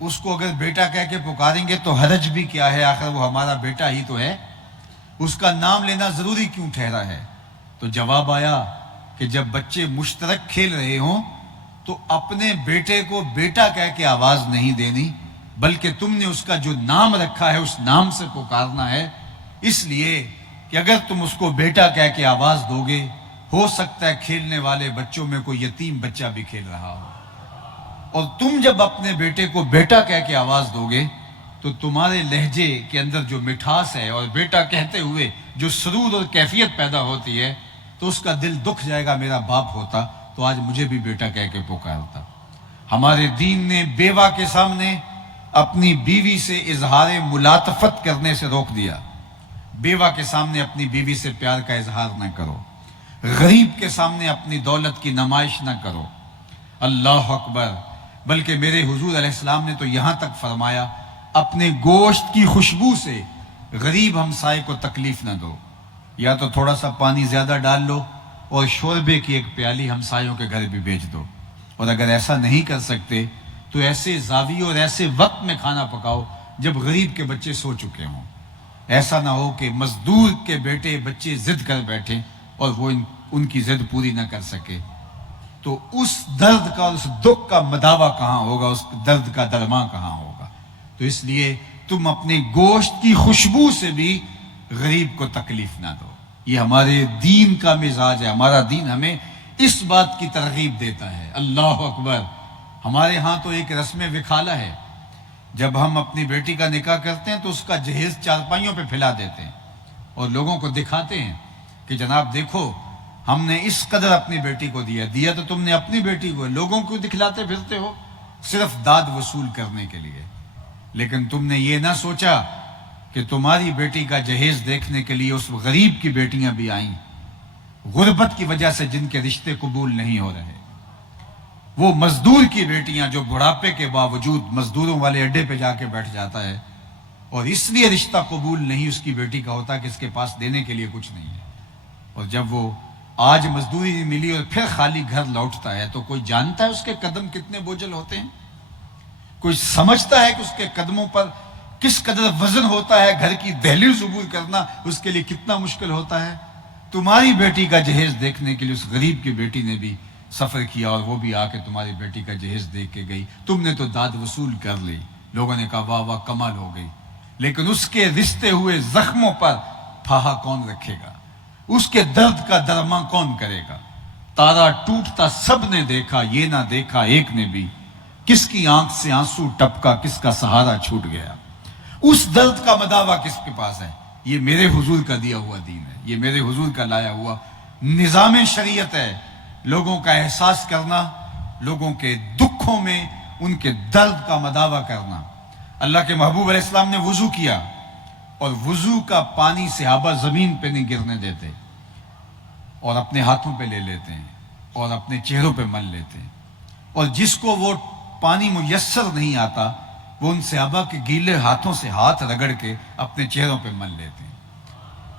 اس کو اگر بیٹا کہہ کے پکاریں گے تو حرج بھی کیا ہے، آخر وہ ہمارا بیٹا ہی تو ہے، اس کا نام لینا ضروری کیوں ٹھہرا ہے؟ تو جواب آیا کہ جب بچے مشترک کھیل رہے ہوں تو اپنے بیٹے کو بیٹا کہہ کے آواز نہیں دینی، بلکہ تم نے اس کا جو نام رکھا ہے اس نام سے پکارنا ہے، اس لیے کہ اگر تم اس کو بیٹا کہہ کے آواز دو گے، ہو سکتا ہے کھیلنے والے بچوں میں کوئی یتیم بچہ بھی کھیل رہا ہو، اور تم جب اپنے بیٹے کو بیٹا کہہ کے آواز دو گے تو تمہارے لہجے کے اندر جو مٹھاس ہے اور بیٹا کہتے ہوئے جو سرور اور کیفیت پیدا ہوتی ہے تو اس کا دل دکھ جائے گا، میرا باپ ہوتا تو آج مجھے بھی بیٹا کہہ کے پکارتا۔ ہمارے دین نے بیوہ کے سامنے اپنی بیوی سے اظہار ملاطفت کرنے سے روک دیا۔ بیوہ کے سامنے اپنی بیوی سے پیار کا اظہار نہ کرو، غریب کے سامنے اپنی دولت کی نمائش نہ کرو۔ اللہ اکبر۔ بلکہ میرے حضور علیہ السلام نے تو یہاں تک فرمایا اپنے گوشت کی خوشبو سے غریب ہمسائے کو تکلیف نہ دو، یا تو تھوڑا سا پانی زیادہ ڈال لو اور شوربے کی ایک پیالی ہمسایوں کے گھر بھی بیچ دو، اور اگر ایسا نہیں کر سکتے تو ایسے زاویے اور ایسے وقت میں کھانا پکاؤ جب غریب کے بچے سو چکے ہوں۔ ایسا نہ ہو کہ مزدور کے بیٹے بچے ضد کر بیٹھیں اور وہ ان کی ضد پوری نہ کر سکے، تو اس درد کا، اس دکھ کا مداوا کہاں ہوگا، اس درد کا درما کہاں ہوگا؟ تو اس لیے تم اپنے گوشت کی خوشبو سے بھی غریب کو تکلیف نہ دو۔ یہ ہمارے دین کا مزاج ہے، ہمارا دین ہمیں اس بات کی ترغیب دیتا ہے۔ اللہ اکبر۔ ہمارے ہاں تو ایک رسم وکالہ ہے، جب ہم اپنی بیٹی کا نکاح کرتے ہیں تو اس کا جہیز چارپائیوں پہ پھیلا دیتے ہیں اور لوگوں کو دکھاتے ہیں کہ جناب دیکھو ہم نے اس قدر اپنی بیٹی کو دیا تو تم نے اپنی بیٹی کو، لوگوں کو دکھلاتے پھرتے ہو صرف داد وصول کرنے کے لیے، لیکن تم نے یہ نہ سوچا کہ تمہاری بیٹی کا جہیز دیکھنے کے لیے اس غریب کی بیٹیاں بھی آئیں، غربت کی وجہ سے جن کے رشتے قبول نہیں ہو رہے، وہ مزدور کی بیٹیاں جو بڑھاپے کے باوجود مزدوروں والے اڈے پہ جا کے بیٹھ جاتا ہے اور اس لیے رشتہ قبول نہیں اس کی بیٹی کا ہوتا کہ اس کے پاس دینے کے لیے کچھ نہیں ہے، اور جب وہ آج مزدوری نہیں ملی اور پھر خالی گھر لوٹتا ہے تو کوئی جانتا ہے اس کے قدم کتنے بوجھل ہوتے ہیں؟ کوئی سمجھتا ہے کہ اس کے قدموں پر کس قدر وزن ہوتا ہے؟ گھر کی دہلیز عبور کرنا اس کے لیے کتنا مشکل ہوتا ہے؟ تمہاری بیٹی کا جہیز دیکھنے کے لیے اس غریب کی بیٹی نے بھی سفر کیا اور وہ بھی آ کے تمہاری بیٹی کا جہیز دیکھ کے گئی، تم نے تو داد وصول کر لی، لوگوں نے کہا واہ واہ کمال ہو گئی، لیکن اس کے رشتے ہوئے زخموں پر پھاہا کون رکھے گا؟ اس کے درد کا درما کون کرے گا؟ تارا ٹوٹتا سب نے دیکھا، یہ نہ دیکھا ایک نے بھی، کس کی آنکھ سے آنسو ٹپکا، کس کا سہارا چھوٹ گیا، اس درد کا مداوا کس کے پاس ہے؟ یہ میرے حضور کا دیا ہوا دین ہے، یہ میرے حضور کا لایا ہوا نظام شریعت ہے، لوگوں کا احساس کرنا، لوگوں کے دکھوں میں ان کے درد کا مداوا کرنا۔ اللہ کے محبوب علیہ السلام نے وضو کیا اور وضو کا پانی صحابہ زمین پہ نہیں گرنے دیتے اور اپنے ہاتھوں پہ لے لیتے ہیں اور اپنے چہروں پہ مل لیتے ہیں، اور جس کو وہ پانی میسر نہیں آتا وہ ان صحابہ کے گیلے ہاتھوں سے ہاتھ رگڑ کے اپنے چہروں پہ مل لیتے ہیں۔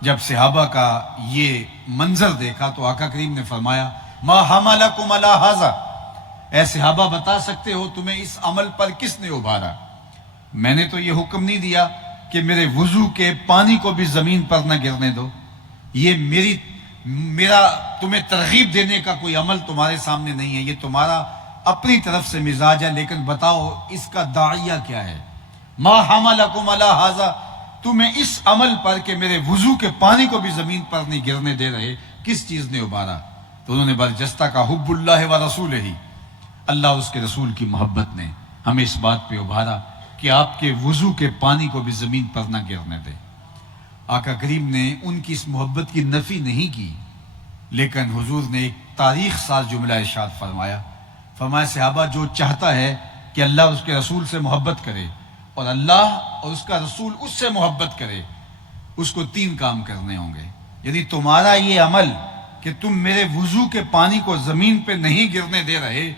جب صحابہ کا یہ منظر دیکھا تو آقا کریم نے فرمایا ما حملکم علی ھذا، اے صحابہ بتا سکتے ہو تمہیں اس عمل پر کس نے ابھارا؟ میں نے تو یہ حکم نہیں دیا کہ میرے وضو کے پانی کو بھی زمین پر نہ گرنے دو، یہ میرا تمہیں ترغیب دینے کا کوئی عمل تمہارے سامنے نہیں ہے، یہ تمہارا اپنی طرف سے مزاج ہے، لیکن بتاؤ اس کا داعیہ کیا ہے؟ ما حملکم علی ھذا، تمہیں اس عمل پر کہ میرے وضو کے پانی کو بھی زمین پر نہیں گرنے دے رہے کس چیز نے ابھارا؟ تو انہوں نے برجستہ کا حب اللہ و رسولہ، اللہ اور اس کے رسول کی محبت نے ہمیں اس بات پہ ابھارا کہ آپ کے وضو کے پانی کو بھی زمین پر نہ گرنے دے۔ آقا کریم نے ان کی اس محبت کی نفی نہیں کی، لیکن حضور نے ایک تاریخ ساز جملہ ارشاد فرمایا، صحابہ جو چاہتا ہے کہ اللہ اور اس کے رسول سے محبت کرے اور اللہ اور اس کا رسول اس سے محبت کرے، اس کو 3 کام کرنے ہوں گے۔ یعنی تمہارا یہ عمل کہ تم میرے وضو کے پانی کو زمین پہ نہیں گرنے دے رہے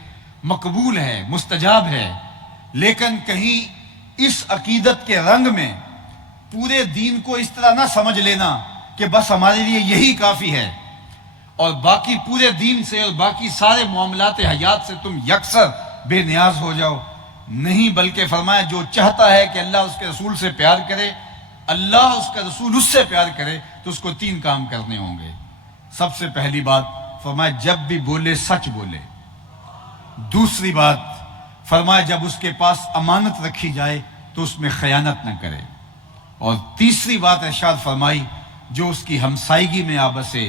مقبول ہے، مستجاب ہے، لیکن کہیں اس عقیدت کے رنگ میں پورے دین کو اس طرح نہ سمجھ لینا کہ بس ہمارے لیے یہی کافی ہے اور باقی پورے دین سے اور باقی سارے معاملات حیات سے تم یکسر بے نیاز ہو جاؤ۔ نہیں، بلکہ فرمایا جو چاہتا ہے کہ اللہ اس کے رسول سے پیار کرے، اللہ اس کا رسول اس سے پیار کرے، تو اس کو 3 کام کرنے ہوں گے۔ سب سے پہلی بات فرمایا جب بھی بولے سچ بولے۔ دوسری بات فرمایا جب اس کے پاس امانت رکھی جائے تو اس میں خیانت نہ کرے۔ اور تیسری بات ارشاد فرمائی جو اس کی ہمسائیگی میں آ بسے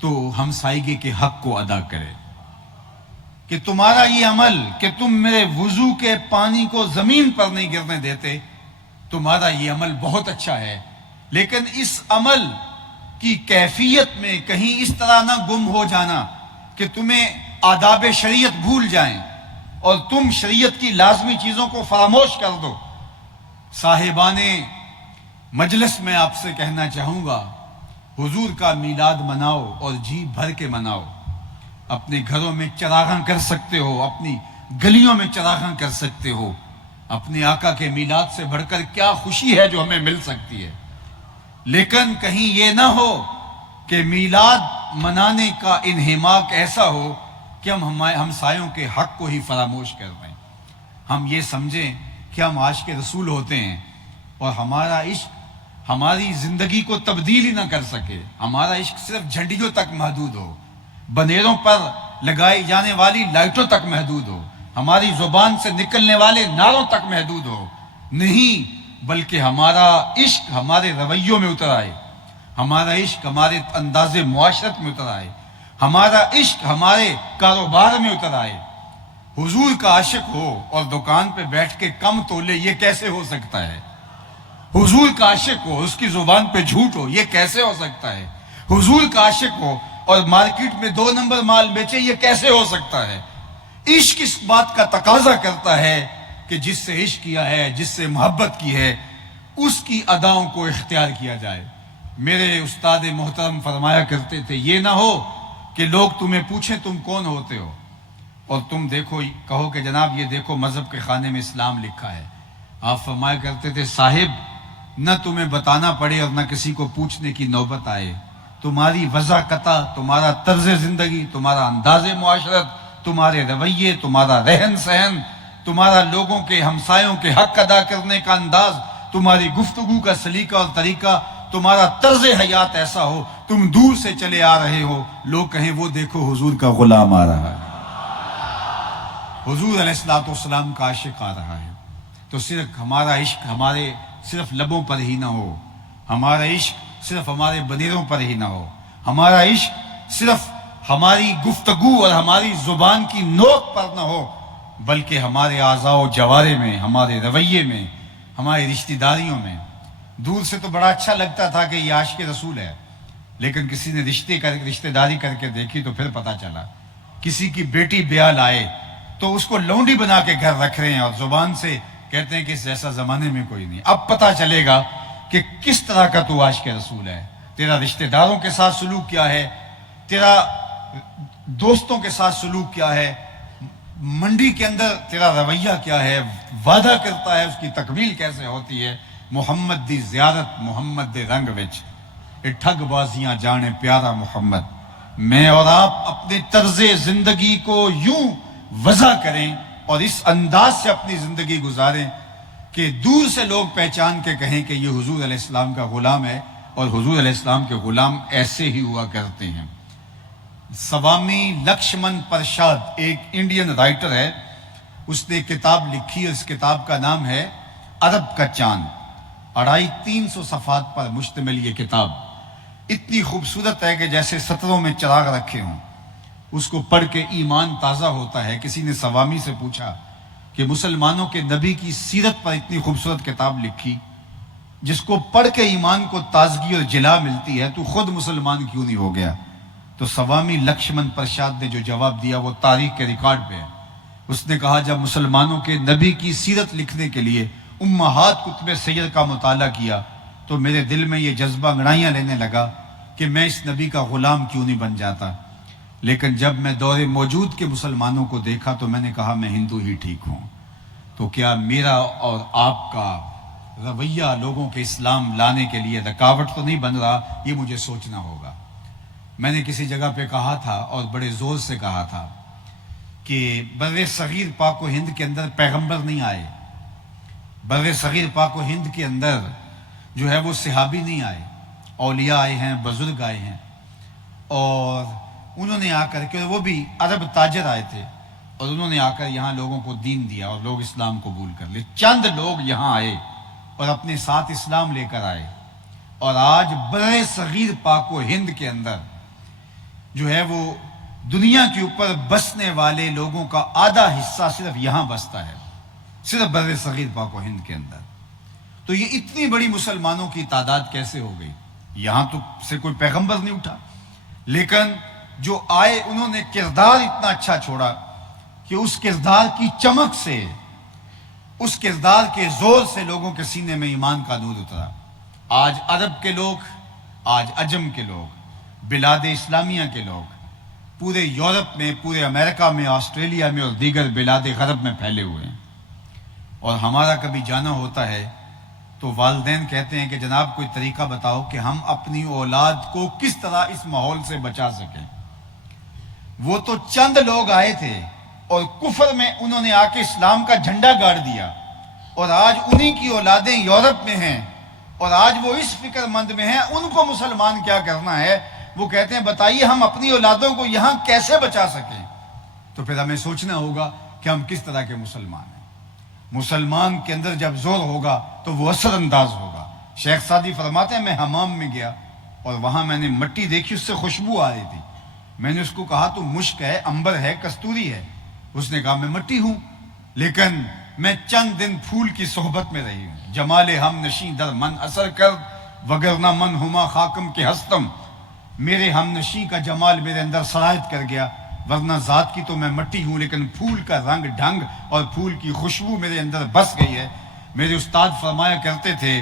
تو ہمسائیگی کے حق کو ادا کرے۔ کہ تمہارا یہ عمل کہ تم میرے وضو کے پانی کو زمین پر نہیں گرنے دیتے، تمہارا یہ عمل بہت اچھا ہے، لیکن اس عمل کی کیفیت میں کہیں اس طرح نہ گم ہو جانا کہ تمہیں آداب شریعت بھول جائیں اور تم شریعت کی لازمی چیزوں کو فراموش کر دو۔ صاحبان مجلس میں آپ سے کہنا چاہوں گا، حضور کا میلاد مناؤ اور جی بھر کے مناؤ۔ اپنے گھروں میں چراغاں کر سکتے ہو، اپنی گلیوں میں چراغاں کر سکتے ہو۔ اپنے آقا کے میلاد سے بڑھ کر کیا خوشی ہے جو ہمیں مل سکتی ہے، لیکن کہیں یہ نہ ہو کہ میلاد منانے کا انہماک ایسا ہو کہ ہم ہمسایوں کے حق کو ہی فراموش کر دیں۔ ہم یہ سمجھیں کہ ہم عاشق رسول ہوتے ہیں اور ہمارا عشق ہماری زندگی کو تبدیل ہی نہ کر سکے، ہمارا عشق صرف جھنڈیوں تک محدود ہو، بنیروں پر لگائی جانے والی لائٹوں تک محدود ہو، ہماری زبان سے نکلنے والے نعروں تک محدود ہو۔ نہیں، بلکہ ہمارا عشق ہمارے رویوں میں اتر آئے، ہمارا عشق ہمارے انداز معاشرت میں اتر آئے، ہمارا عشق ہمارے کاروبار میں اتر آئے۔ حضور کا عاشق ہو اور دکان پہ بیٹھ کے کم تولے، یہ کیسے ہو سکتا ہے؟ حضور کا عاشق ہو، اس کی زبان پہ جھوٹ ہو، یہ کیسے ہو سکتا ہے؟ حضور کا عاشق ہو اور مارکیٹ میں 2 نمبر مال بیچے، یہ کیسے ہو سکتا ہے؟ عشق اس بات کا تقاضا کرتا ہے کہ جس سے عشق کیا ہے، جس سے محبت کی ہے، اس کی اداؤں کو اختیار کیا جائے۔ میرے استاد محترم فرمایا کرتے تھے، یہ نہ ہو کہ لوگ تمہیں پوچھیں تم کون ہوتے ہو اور تم دیکھو کہو کہ جناب یہ دیکھو مذہب کے خانے میں اسلام لکھا ہے۔ آپ فرمایا کرتے تھے صاحب نہ تمہیں بتانا پڑے اور نہ کسی کو پوچھنے کی نوبت آئے، تمہاری وضاحت، تمہارا طرز زندگی، تمہارا انداز معاشرت، تمہارے رویے، تمہارا رہن سہن، تمہارا لوگوں کے ہمسایوں کے حق ادا کرنے کا انداز، تمہاری گفتگو کا سلیقہ اور طریقہ، تمہارا طرز حیات ایسا ہو، تم دور سے چلے آ رہے ہو، لوگ کہیں وہ دیکھو حضور کا غلام آ رہا ہے، حضور علیہ السلام کا عاشق آ رہا ہے۔ تو صرف ہمارا عشق ہمارے صرف لبوں پر ہی نہ ہو، ہمارا عشق صرف ہمارے بنیروں پر ہی نہ ہو، ہمارا عشق صرف ہماری گفتگو اور ہماری زبان کی نوک پر نہ ہو، بلکہ ہمارے اعضاء و جوارے میں، ہمارے رویے میں، ہماری رشتہ داریوں میں۔ دور سے تو بڑا اچھا لگتا تھا کہ یہ عاشق رسول ہے، لیکن کسی نے رشتہ داری کر کے دیکھی تو پھر پتا چلا کسی کی بیٹی بیاہ لائے تو اس کو لونڈی بنا کے گھر رکھ رہے ہیں اور زبان سے کہتے ہیں کہ اس ایسا زمانے میں کوئی نہیں۔ اب پتا چلے گا کہ کس طرح کا تو عاشق رسول ہے، تیرا رشتہ داروں کے ساتھ سلوک کیا ہے، تیرا دوستوں کے ساتھ سلوک کیا ہے، منڈی کے اندر تیرا رویہ کیا ہے، وعدہ کرتا ہے اس کی تکمیل کیسے ہوتی ہے۔ محمد دی زیارت محمد دے رنگ وچ اے ٹھگ بازیاں جانے پیارا محمد۔ میں اور آپ اپنے طرز زندگی کو یوں وضع کریں اور اس انداز سے اپنی زندگی گزاریں کہ دور سے لوگ پہچان کے کہیں کہ یہ حضور علیہ السلام کا غلام ہے، اور حضور علیہ السلام کے غلام ایسے ہی ہوا کرتے ہیں۔ سوامی لکشمن پرشاد ایک انڈین رائٹر ہے، اس نے کتاب لکھی، اس کتاب کا نام ہے عرب کا چاند۔ 250-300 صفحات پر مشتمل یہ کتاب اتنی خوبصورت ہے کہ جیسے سطروں میں چراغ رکھے ہوں، اس کو پڑھ کے ایمان تازہ ہوتا ہے۔ کسی نے سوامی سے پوچھا کہ مسلمانوں کے نبی کی سیرت پر اتنی خوبصورت کتاب لکھی جس کو پڑھ کے ایمان کو تازگی اور جلا ملتی ہے، تو خود مسلمان کیوں نہیں ہو گیا؟ تو سوامی لکشمن پرساد نے جو جواب دیا وہ تاریخ کے ریکارڈ پہ ہے۔ اس نے کہا جب مسلمانوں کے نبی کی سیرت لکھنے کے لیے امہات کتب سیر کا مطالعہ کیا تو میرے دل میں یہ جذبہ انگڑائیاں لینے لگا کہ میں اس نبی کا غلام کیوں نہیں بن جاتا۔ لیکن جب میں دور موجود کے مسلمانوں کو دیکھا تو میں نے کہا میں ہندو ہی ٹھیک ہوں۔ تو کیا میرا اور آپ کا رویہ لوگوں کے اسلام لانے کے لیے رکاوٹ تو نہیں بن رہا؟ یہ مجھے سوچنا ہوگا۔ میں نے کسی جگہ پہ کہا تھا اور بڑے زور سے کہا تھا کہ بر صغیر پاک و ہند کے اندر پیغمبر نہیں آئے، بر صغیر پاک و ہند کے اندر جو ہے وہ صحابی نہیں آئے، اولیاء آئے ہیں، بزرگ آئے ہیں، اور انہوں نے آ کر کے، وہ بھی عرب تاجر آئے تھے، اور انہوں نے آ کر یہاں لوگوں کو دین دیا اور لوگ اسلام قبول کر لے۔ چند لوگ یہاں آئے اور اپنے ساتھ اسلام لے کر آئے، اور آج بر صغیر پاک و ہند کے اندر جو ہے وہ دنیا کے اوپر بسنے والے لوگوں کا آدھا حصہ صرف یہاں بستا ہے، صرف بر صغیر پاک و ہند کے اندر۔ تو یہ اتنی بڑی مسلمانوں کی تعداد کیسے ہو گئی؟ یہاں تو سے کوئی پیغمبر نہیں اٹھا، لیکن جو آئے انہوں نے کردار اتنا اچھا چھوڑا کہ اس کردار کی چمک سے، اس کردار کے زور سے لوگوں کے سینے میں ایمان کا نور اترا۔ آج عرب کے لوگ، آج عجم کے لوگ، بلاد اسلامیہ کے لوگ پورے یورپ میں، پورے امریکہ میں، آسٹریلیا میں اور دیگر بلاد غرب میں پھیلے ہوئے ہیں، اور ہمارا کبھی جانا ہوتا ہے تو والدین کہتے ہیں کہ جناب کوئی طریقہ بتاؤ کہ ہم اپنی اولاد کو کس طرح اس ماحول سے بچا سکیں۔ وہ تو چند لوگ آئے تھے اور کفر میں انہوں نے آ کے اسلام کا جھنڈا گاڑ دیا، اور آج انہی کی اولادیں یورپ میں ہیں، اور آج وہ اس فکر مند میں ہیں ان کو مسلمان کیا کرنا ہے۔ وہ کہتے ہیں بتائیے ہم اپنی اولادوں کو یہاں کیسے بچا سکیں؟ تو پھر ہمیں سوچنا ہوگا کہ ہم کس طرح کے مسلمان ہیں۔ مسلمان کے اندر جب زور ہوگا تو وہ اثر انداز ہوگا۔ شیخ سعدی فرماتے ہیں میں حمام میں گیا اور وہاں میں نے مٹی دیکھی، اس سے خوشبو آ رہی تھی۔ میں نے اس کو کہا تو مشک ہے، عنبر ہے، کستوری ہے؟ اس نے کہا میں مٹی ہوں، لیکن میں چند دن پھول کی صحبت میں رہی ہوں۔ جمال ہم نشیں در من اثر کر، وگرنہ من ہما خاکم کے ہستم۔ میرے ہم نشیں کا جمال میرے اندر سرایت کر گیا، ورنہ ذات کی تو میں مٹی ہوں، لیکن پھول کا رنگ ڈھنگ اور پھول کی خوشبو میرے اندر بس گئی ہے۔ میرے استاد فرمایا کرتے تھے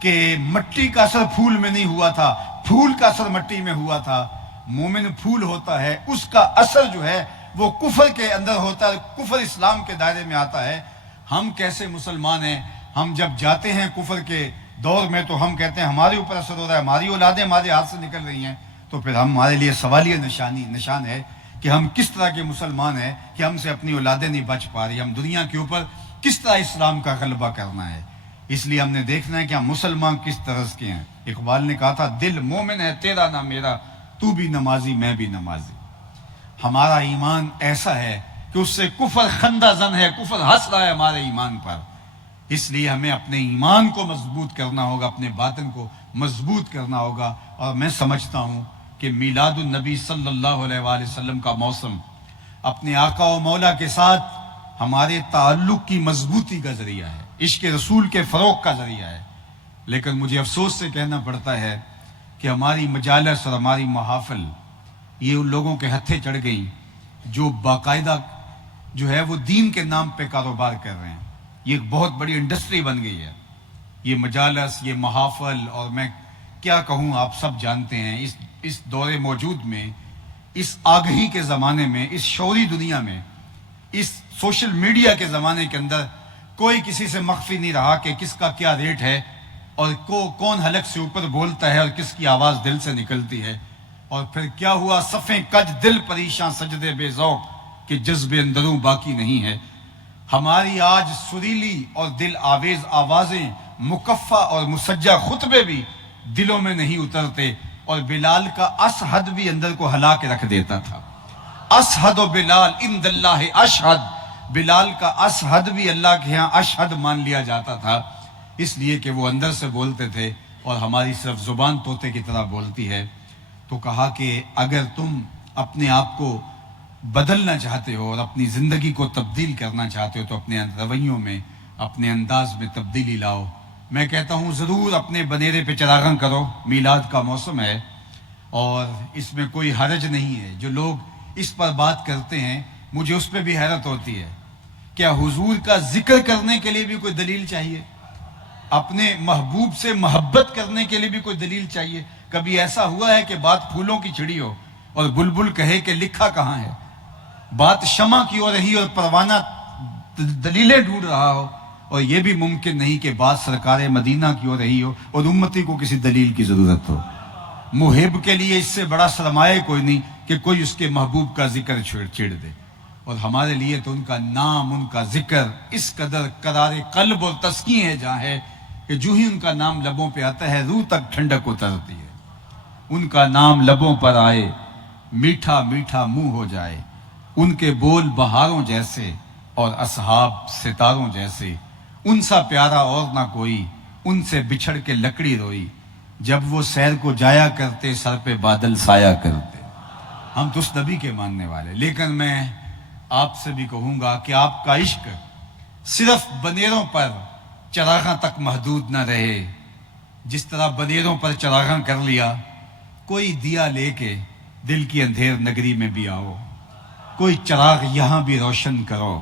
کہ مٹی کا اثر پھول میں نہیں ہوا تھا، پھول کا اثر مٹی میں ہوا تھا۔ مومن پھول ہوتا ہے، اس کا اثر جو ہے وہ کفر کے اندر ہوتا ہے، کفر اسلام کے دائرے میں آتا ہے۔ ہم کیسے مسلمان ہیں؟ ہم جب جاتے ہیں کفر کے دور میں تو ہم کہتے ہیں ہمارے اوپر اثر ہو رہا ہے، ہماری اولادیں ہمارے ہاتھ سے نکل رہی ہیں، تو پھر ہمارے لیے سوالیہ نشان ہے کہ ہم کس طرح کے مسلمان ہیں کہ ہم سے اپنی اولادیں نہیں بچ پا رہی۔ ہم دنیا کے اوپر کس طرح اسلام کا غلبہ کرنا ہے؟ اس لیے ہم نے دیکھنا ہے کہ ہم مسلمان کس طرز کے ہیں۔ اقبال نے کہا تھا دل مومن ہے تیرا نہ میرا، تو بھی نمازی میں بھی نمازی۔ ہمارا ایمان ایسا ہے کہ اس سے کفر خندہ زن ہے، کفر ہنس رہا ہے ہمارے ایمان پر۔ اس لیے ہمیں اپنے ایمان کو مضبوط کرنا ہوگا، اپنے باطن کو مضبوط کرنا ہوگا۔ اور میں سمجھتا ہوں کہ میلاد النبی صلی اللہ علیہ وآلہ وسلم کا موسم اپنے آقا و مولا کے ساتھ ہمارے تعلق کی مضبوطی کا ذریعہ ہے، عشق رسول کے فروغ کا ذریعہ ہے۔ لیکن مجھے افسوس سے کہنا پڑتا ہے کہ ہماری مجالس اور ہماری محافل یہ ان لوگوں کے ہتھے چڑھ گئیں جو باقاعدہ جو ہے وہ دین کے نام پہ کاروبار کر رہے ہیں۔ یہ ایک بہت بڑی انڈسٹری بن گئی ہے، یہ مجالس، یہ محافل، اور میں کیا کہوں، آپ سب جانتے ہیں اس دور موجود میں، اس آگہی کے زمانے میں، اس شعوری دنیا میں، اس سوشل میڈیا کے زمانے کے اندر کوئی کسی سے مخفی نہیں رہا کہ کس کا کیا ریٹ ہے، اور کون حلق سے اوپر بولتا ہے اور کس کی آواز دل سے نکلتی ہے۔ اور پھر کیا ہوا، صفیں کج دل پریشاں سجدے بے ذوق، کہ جذب اندروں باقی نہیں ہے۔ ہماری آج سریلی اور دل آویز آوازیں، مکفہ اور مسجع خطبے بھی دلوں میں نہیں اترتے، اور بلال کا اشہد بھی اندر کو ہلا کے رکھ دیتا تھا۔ اشہد و بلال عند اللہ اشہد، بلال کا اشہد بھی اللہ کے ہاں اشہد مان لیا جاتا تھا، اس لیے کہ وہ اندر سے بولتے تھے اور ہماری صرف زبان طوطے کی طرح بولتی ہے۔ تو کہا کہ اگر تم اپنے آپ کو بدلنا چاہتے ہو اور اپنی زندگی کو تبدیل کرنا چاہتے ہو تو اپنے رویوں میں، اپنے انداز میں تبدیلی لاؤ۔ میں کہتا ہوں ضرور اپنے بنیرے پہ چراغاں کرو، میلاد کا موسم ہے اور اس میں کوئی حرج نہیں ہے۔ جو لوگ اس پر بات کرتے ہیں مجھے اس پہ بھی حیرت ہوتی ہے، کیا حضور کا ذکر کرنے کے لیے بھی کوئی دلیل چاہیے؟ اپنے محبوب سے محبت کرنے کے لیے بھی کوئی دلیل چاہیے؟ کبھی ایسا ہوا ہے کہ بات پھولوں کی چھڑی ہو اور بلبل کہے کہ لکھا کہاں ہے؟ بات شمع کی ہو رہی اور پروانہ دلیلیں ڈھونڈ رہا ہو، اور یہ بھی ممکن نہیں کہ بات سرکار مدینہ کی ہو رہی ہو اور امتی کو کسی دلیل کی ضرورت ہو۔ محب کے لیے اس سے بڑا سرمایہ کوئی نہیں کہ کوئی اس کے محبوب کا ذکر چھیڑ دے، اور ہمارے لیے تو ان کا نام، ان کا ذکر اس قدر قرار قلب اور تسکین ہے جہاں ہے کہ جو ہی ان کا نام لبوں پہ آتا ہے روح تک ٹھنڈک اترتی ہے۔ ان کا نام لبوں پر آئے میٹھا میٹھا منہ ہو جائے، ان کے بول بہاروں جیسے اور اصحاب ستاروں جیسے، ان سا پیارا اور نہ کوئی، ان سے بچھڑ کے لکڑی روئی، جب وہ سیر کو جایا کرتے سر پہ بادل سایا کرتے۔ ہم تو اس نبی کے ماننے والے، لیکن میں آپ سے بھی کہوں گا کہ آپ کا عشق صرف بنیروں پر چراغاں تک محدود نہ رہے۔ جس طرح بنیروں پر چراغاں کر لیا، کوئی دیا لے کے دل کی اندھیر نگری میں بھی آؤ، کوئی چراغ یہاں بھی روشن کرو۔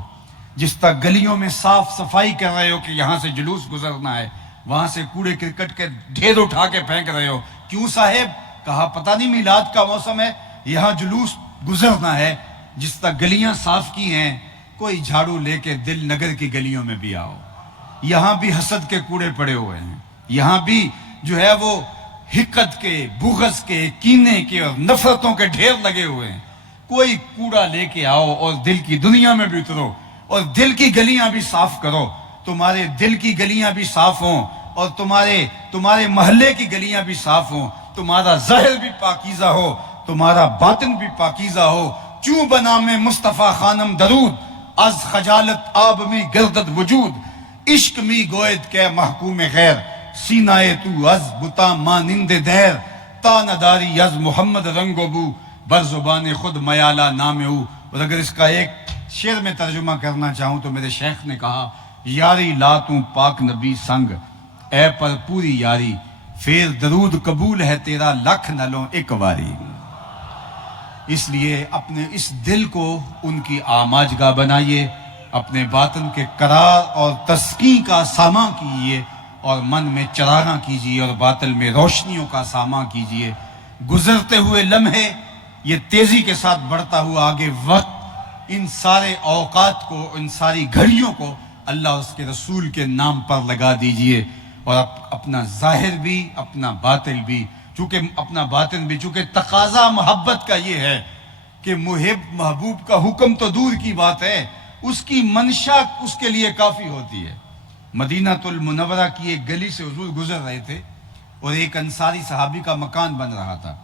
جس طرح گلیوں میں صاف صفائی کر رہے ہو کہ یہاں سے جلوس گزرنا ہے، وہاں سے کوڑے کرکٹ کے ڈھیر اٹھا کے پھینک رہے ہو، کیوں صاحب؟ کہا پتہ نہیں میلاد کا موسم ہے، یہاں جلوس گزرنا ہے۔ جس طرح گلیاں صاف کی ہیں، کوئی جھاڑو لے کے دل نگر کی گلیوں میں بھی آؤ۔ یہاں بھی حسد کے کوڑے پڑے ہوئے ہیں، یہاں بھی جو ہے وہ حقد کے، بغض کے، کینے کے اور نفرتوں کے ڈھیر لگے ہوئے ہیں۔ کوئی کوڑا لے کے آؤ اور دل کی دنیا میں بھی اترو اور دل کی گلیاں بھی صاف کرو۔ تمہارے دل کی گلیاں بھی صاف ہوں اور تمہارے محلے کی گلیاں بھی صاف ہوں، تمہارا ظاہر بھی پاکیزہ ہو، تمہارا باطن بھی پاکیزہ ہو۔ چوں بنام مصطفیٰ خانم درود، از خجالت آب می گردد وجود، عشق می گوید کہ محکوم غیر، سینہ تو از بتا مانند دیر، تا نداری از محمد رنگ و بو، بر زبان خود میالا نام او۔ اور اگر اس کا ایک شعر میں ترجمہ کرنا چاہوں تو میرے شیخ نے کہا، یاری لا توں پاک نبی سنگ، اے پر پوری یاری، پھر درود قبول ہے تیرا لکھ نلوں ایک واری۔ اس لیے اپنے اس دل کو ان کی آماجگاہ بنائیے، اپنے باطن کے قرار اور تسکین کا سامان کیجیے، اور من میں چراغاں کیجیے اور باطن میں روشنیوں کا سامان کیجیے۔ گزرتے ہوئے لمحے، یہ تیزی کے ساتھ بڑھتا ہوا آگے وقت، ان سارے اوقات کو، ان ساری گھڑیوں کو اللہ اور اس کے رسول کے نام پر لگا دیجئے، اور اپنا ظاہر بھی، اپنا باطن بھی، چونکہ تقاضا محبت کا یہ ہے کہ محبوب کا حکم تو دور کی بات ہے، اس کی منشا اس کے لیے کافی ہوتی ہے۔ مدینہ المنورہ کی ایک گلی سے حضور گزر رہے تھے اور ایک انصاری صحابی کا مکان بن رہا تھا،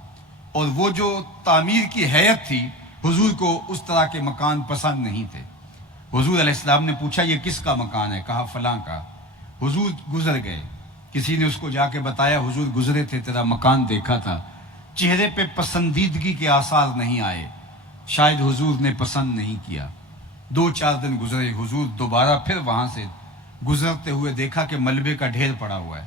اور وہ جو تعمیر کی ہیئت تھی حضور کو اس طرح کے مکان پسند نہیں تھے۔ حضور علیہ السلام نے پوچھا یہ کس کا مکان ہے؟ کہا فلاں کا۔ حضور گزر گئے، کسی نے اس کو جا کے بتایا حضور گزرے تھے، تیرا مکان دیکھا تھا، چہرے پہ پسندیدگی کے آثار نہیں آئے، شاید حضور نے پسند نہیں کیا۔ 2-4 دن گزرے، حضور دوبارہ پھر وہاں سے گزرتے ہوئے دیکھا کہ ملبے کا ڈھیر پڑا ہوا ہے،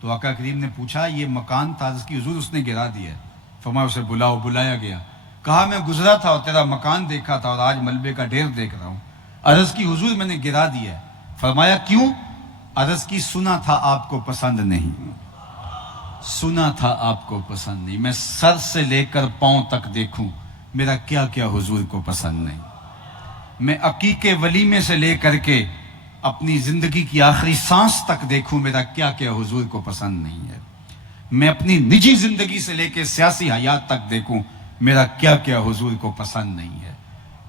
تو آقا کریم نے پوچھا یہ مکان تھا؟ عرض کی حضور اس نے گرا دیا ہے۔ فرمایا اسے بلاؤ، بلایا گیا، کہا میں گزرا تھا اور تیرا مکان دیکھا تھا اور آج ملبے کا ڈھیر دیکھ رہا ہوں۔ عرض کی حضور میں نے گرا دیا ہے۔ فرمایا کیوں؟ عرض کی سنا تھا آپ کو پسند نہیں، سنا تھا آپ کو پسند نہیں، میں سر سے لے کر پاؤں تک دیکھوں میرا کیا کیا حضور کو پسند نہیں، میں عقیقے ولیمے سے لے کر کے اپنی زندگی کی آخری سانس تک دیکھوں میرا کیا کیا حضور کو پسند نہیں ہے، میں اپنی نجی زندگی سے لے کے سیاسی حیات تک دیکھوں میرا کیا کیا حضور کو پسند نہیں ہے۔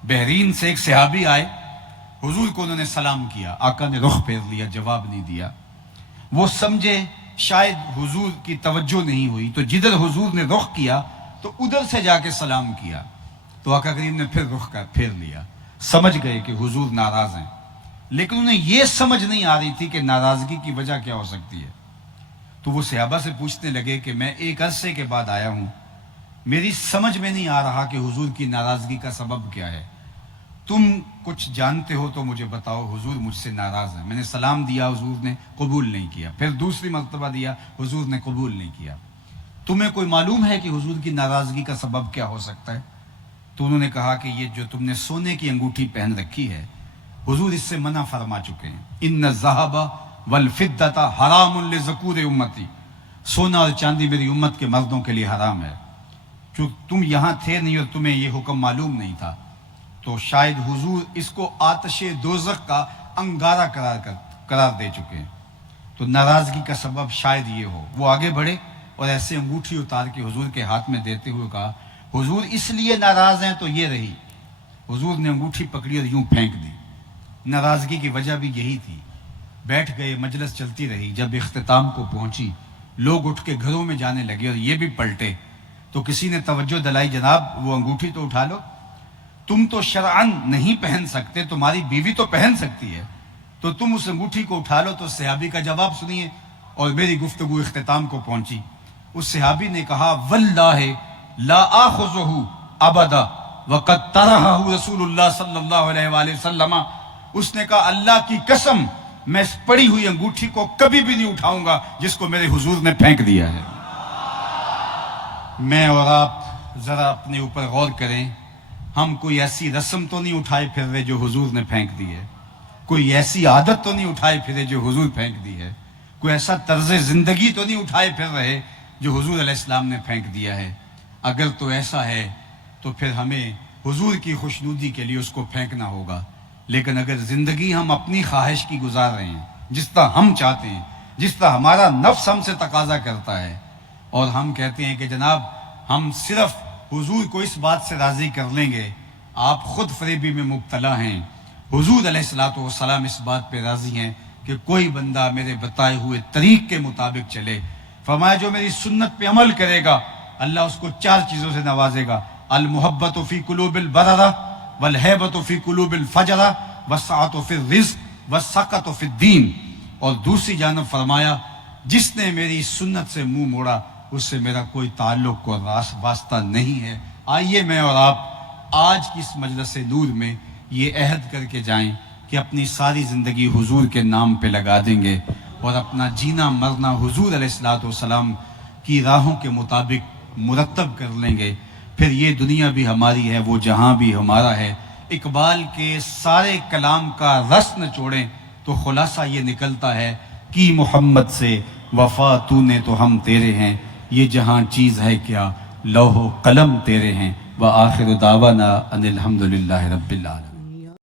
بحرین سے ایک صحابی آئے، حضور کو انہوں نے سلام کیا، آقا نے رخ پھیر لیا، جواب نہیں دیا۔ وہ سمجھے شاید حضور کی توجہ نہیں ہوئی، تو جدھر حضور نے رخ کیا تو ادھر سے جا کے سلام کیا، تو آقا کریم نے پھر رخ پھیر لیا۔ سمجھ گئے کہ حضور ناراض ہیں، لیکن انہیں یہ سمجھ نہیں آ رہی تھی کہ ناراضگی کی وجہ کیا ہو سکتی ہے۔ تو وہ صحابہ سے پوچھنے لگے کہ میں ایک عرصے کے بعد آیا ہوں، میری سمجھ میں نہیں آ رہا کہ حضور کی ناراضگی کا سبب کیا ہے، تم کچھ جانتے ہو تو مجھے بتاؤ، حضور مجھ سے ناراض ہیں۔ میں نے سلام دیا، حضور نے قبول نہیں کیا، پھر دوسری مرتبہ دیا، حضور نے قبول نہیں کیا، تمہیں کوئی معلوم ہے کہ حضور کی ناراضگی کا سبب کیا ہو سکتا ہے؟ تو انہوں نے کہا کہ یہ جو تم نے سونے کی انگوٹھی پہن رکھی ہے، حضور اس سے منع فرما چکے ہیں، ان الذھب والفضۃ حرام لذکور امتی، سونا اور چاندی میری امت کے مردوں کے لیے حرام ہے۔ جو تم یہاں تھے نہیں اور تمہیں یہ حکم معلوم نہیں تھا، تو شاید حضور اس کو آتش دوزخ کا انگارہ قرار دے چکے ہیں، تو ناراضگی کا سبب شاید یہ ہو۔ وہ آگے بڑھے اور ایسے انگوٹھی اتار کے حضور کے ہاتھ میں دیتے ہوئے کہا، حضور اس لیے ناراض ہیں تو یہ رہی۔ حضور نے انگوٹھی پکڑی اور یوں پھینک دی۔ ناراضگی کی وجہ بھی یہی تھی۔ بیٹھ گئے، مجلس چلتی رہی، جب اختتام کو پہنچی، لوگ اٹھ کے گھروں میں جانے لگے اور یہ بھی پلٹے، تو کسی نے توجہ دلائی، جناب وہ انگوٹھی تو اٹھا لو، تم تو شرعاً نہیں پہن سکتے، تمہاری بیوی تو پہن سکتی ہے، تو تم اس انگوٹھی کو اٹھا لو۔ تو صحابی کا جواب سنیے، اور میری گفتگو اختتام کو پہنچی۔ اس صحابی نے کہا، واللہ لا آخذہ ابدا وقد طرحہ رسول اللہ صلی اللہ علیہ وآلہ وسلم۔ اس نے کہا، اللہ کی قسم میں اس پڑی ہوئی انگوٹھی کو کبھی بھی نہیں اٹھاؤں گا جس کو میرے حضور نے پھینک دیا ہے۔ میں اور آپ ذرا اپنے اوپر غور کریں، ہم کوئی ایسی رسم تو نہیں اٹھائے پھر رہے جو حضور نے پھینک دی ہے، کوئی ایسی عادت تو نہیں اٹھائے پھرے جو حضور پھینک دی ہے، کوئی ایسا طرز زندگی تو نہیں اٹھائے پھر رہے جو حضور علیہ السلام نے پھینک دیا ہے۔ اگر تو ایسا ہے تو پھر ہمیں حضور کی خوشنودی کے لیے اس کو پھینکنا ہوگا، لیکن اگر زندگی ہم اپنی خواہش کی گزار رہے ہیں، جس طرح ہم چاہتے ہیں، جس طرح ہمارا نفس ہم سے تقاضا کرتا ہے، اور ہم کہتے ہیں کہ جناب ہم صرف حضور کو اس بات سے راضی کر لیں گے، آپ خود فریبی میں مبتلا ہیں۔ حضور علیہ السلام اس بات پہ راضی ہیں کہ کوئی بندہ میرے بتائے ہوئے طریق کے مطابق چلے۔ فرمایا جو میری سنت پہ عمل کرے گا اللہ اس کو 4 چیزوں سے نوازے گا، المحبت فی قلوب البررہ والہیبت فی قلوب الفجرہ والسعۃ فی الرزق والسقۃ فی الدین۔ اور دوسری جانب فرمایا جس نے میری سنت سے منہ موڑا اس سے میرا کوئی تعلق اور واسطہ نہیں ہے۔ آئیے میں اور آپ آج کی اس مجلس نور میں یہ عہد کر کے جائیں کہ اپنی ساری زندگی حضور کے نام پہ لگا دیں گے اور اپنا جینا مرنا حضور علیہ السلام کی راہوں کے مطابق مرتب کر لیں گے، پھر یہ دنیا بھی ہماری ہے، وہ جہاں بھی ہمارا ہے۔ اقبال کے سارے کلام کا رس نچوڑیں تو خلاصہ یہ نکلتا ہے کہ محمد سے وفا تو نے تو ہم تیرے ہیں، یہ جہاں چیز ہے کیا لوح و قلم تیرے ہیں، وآخر دعوانا ان الحمدللہ رب العالمین۔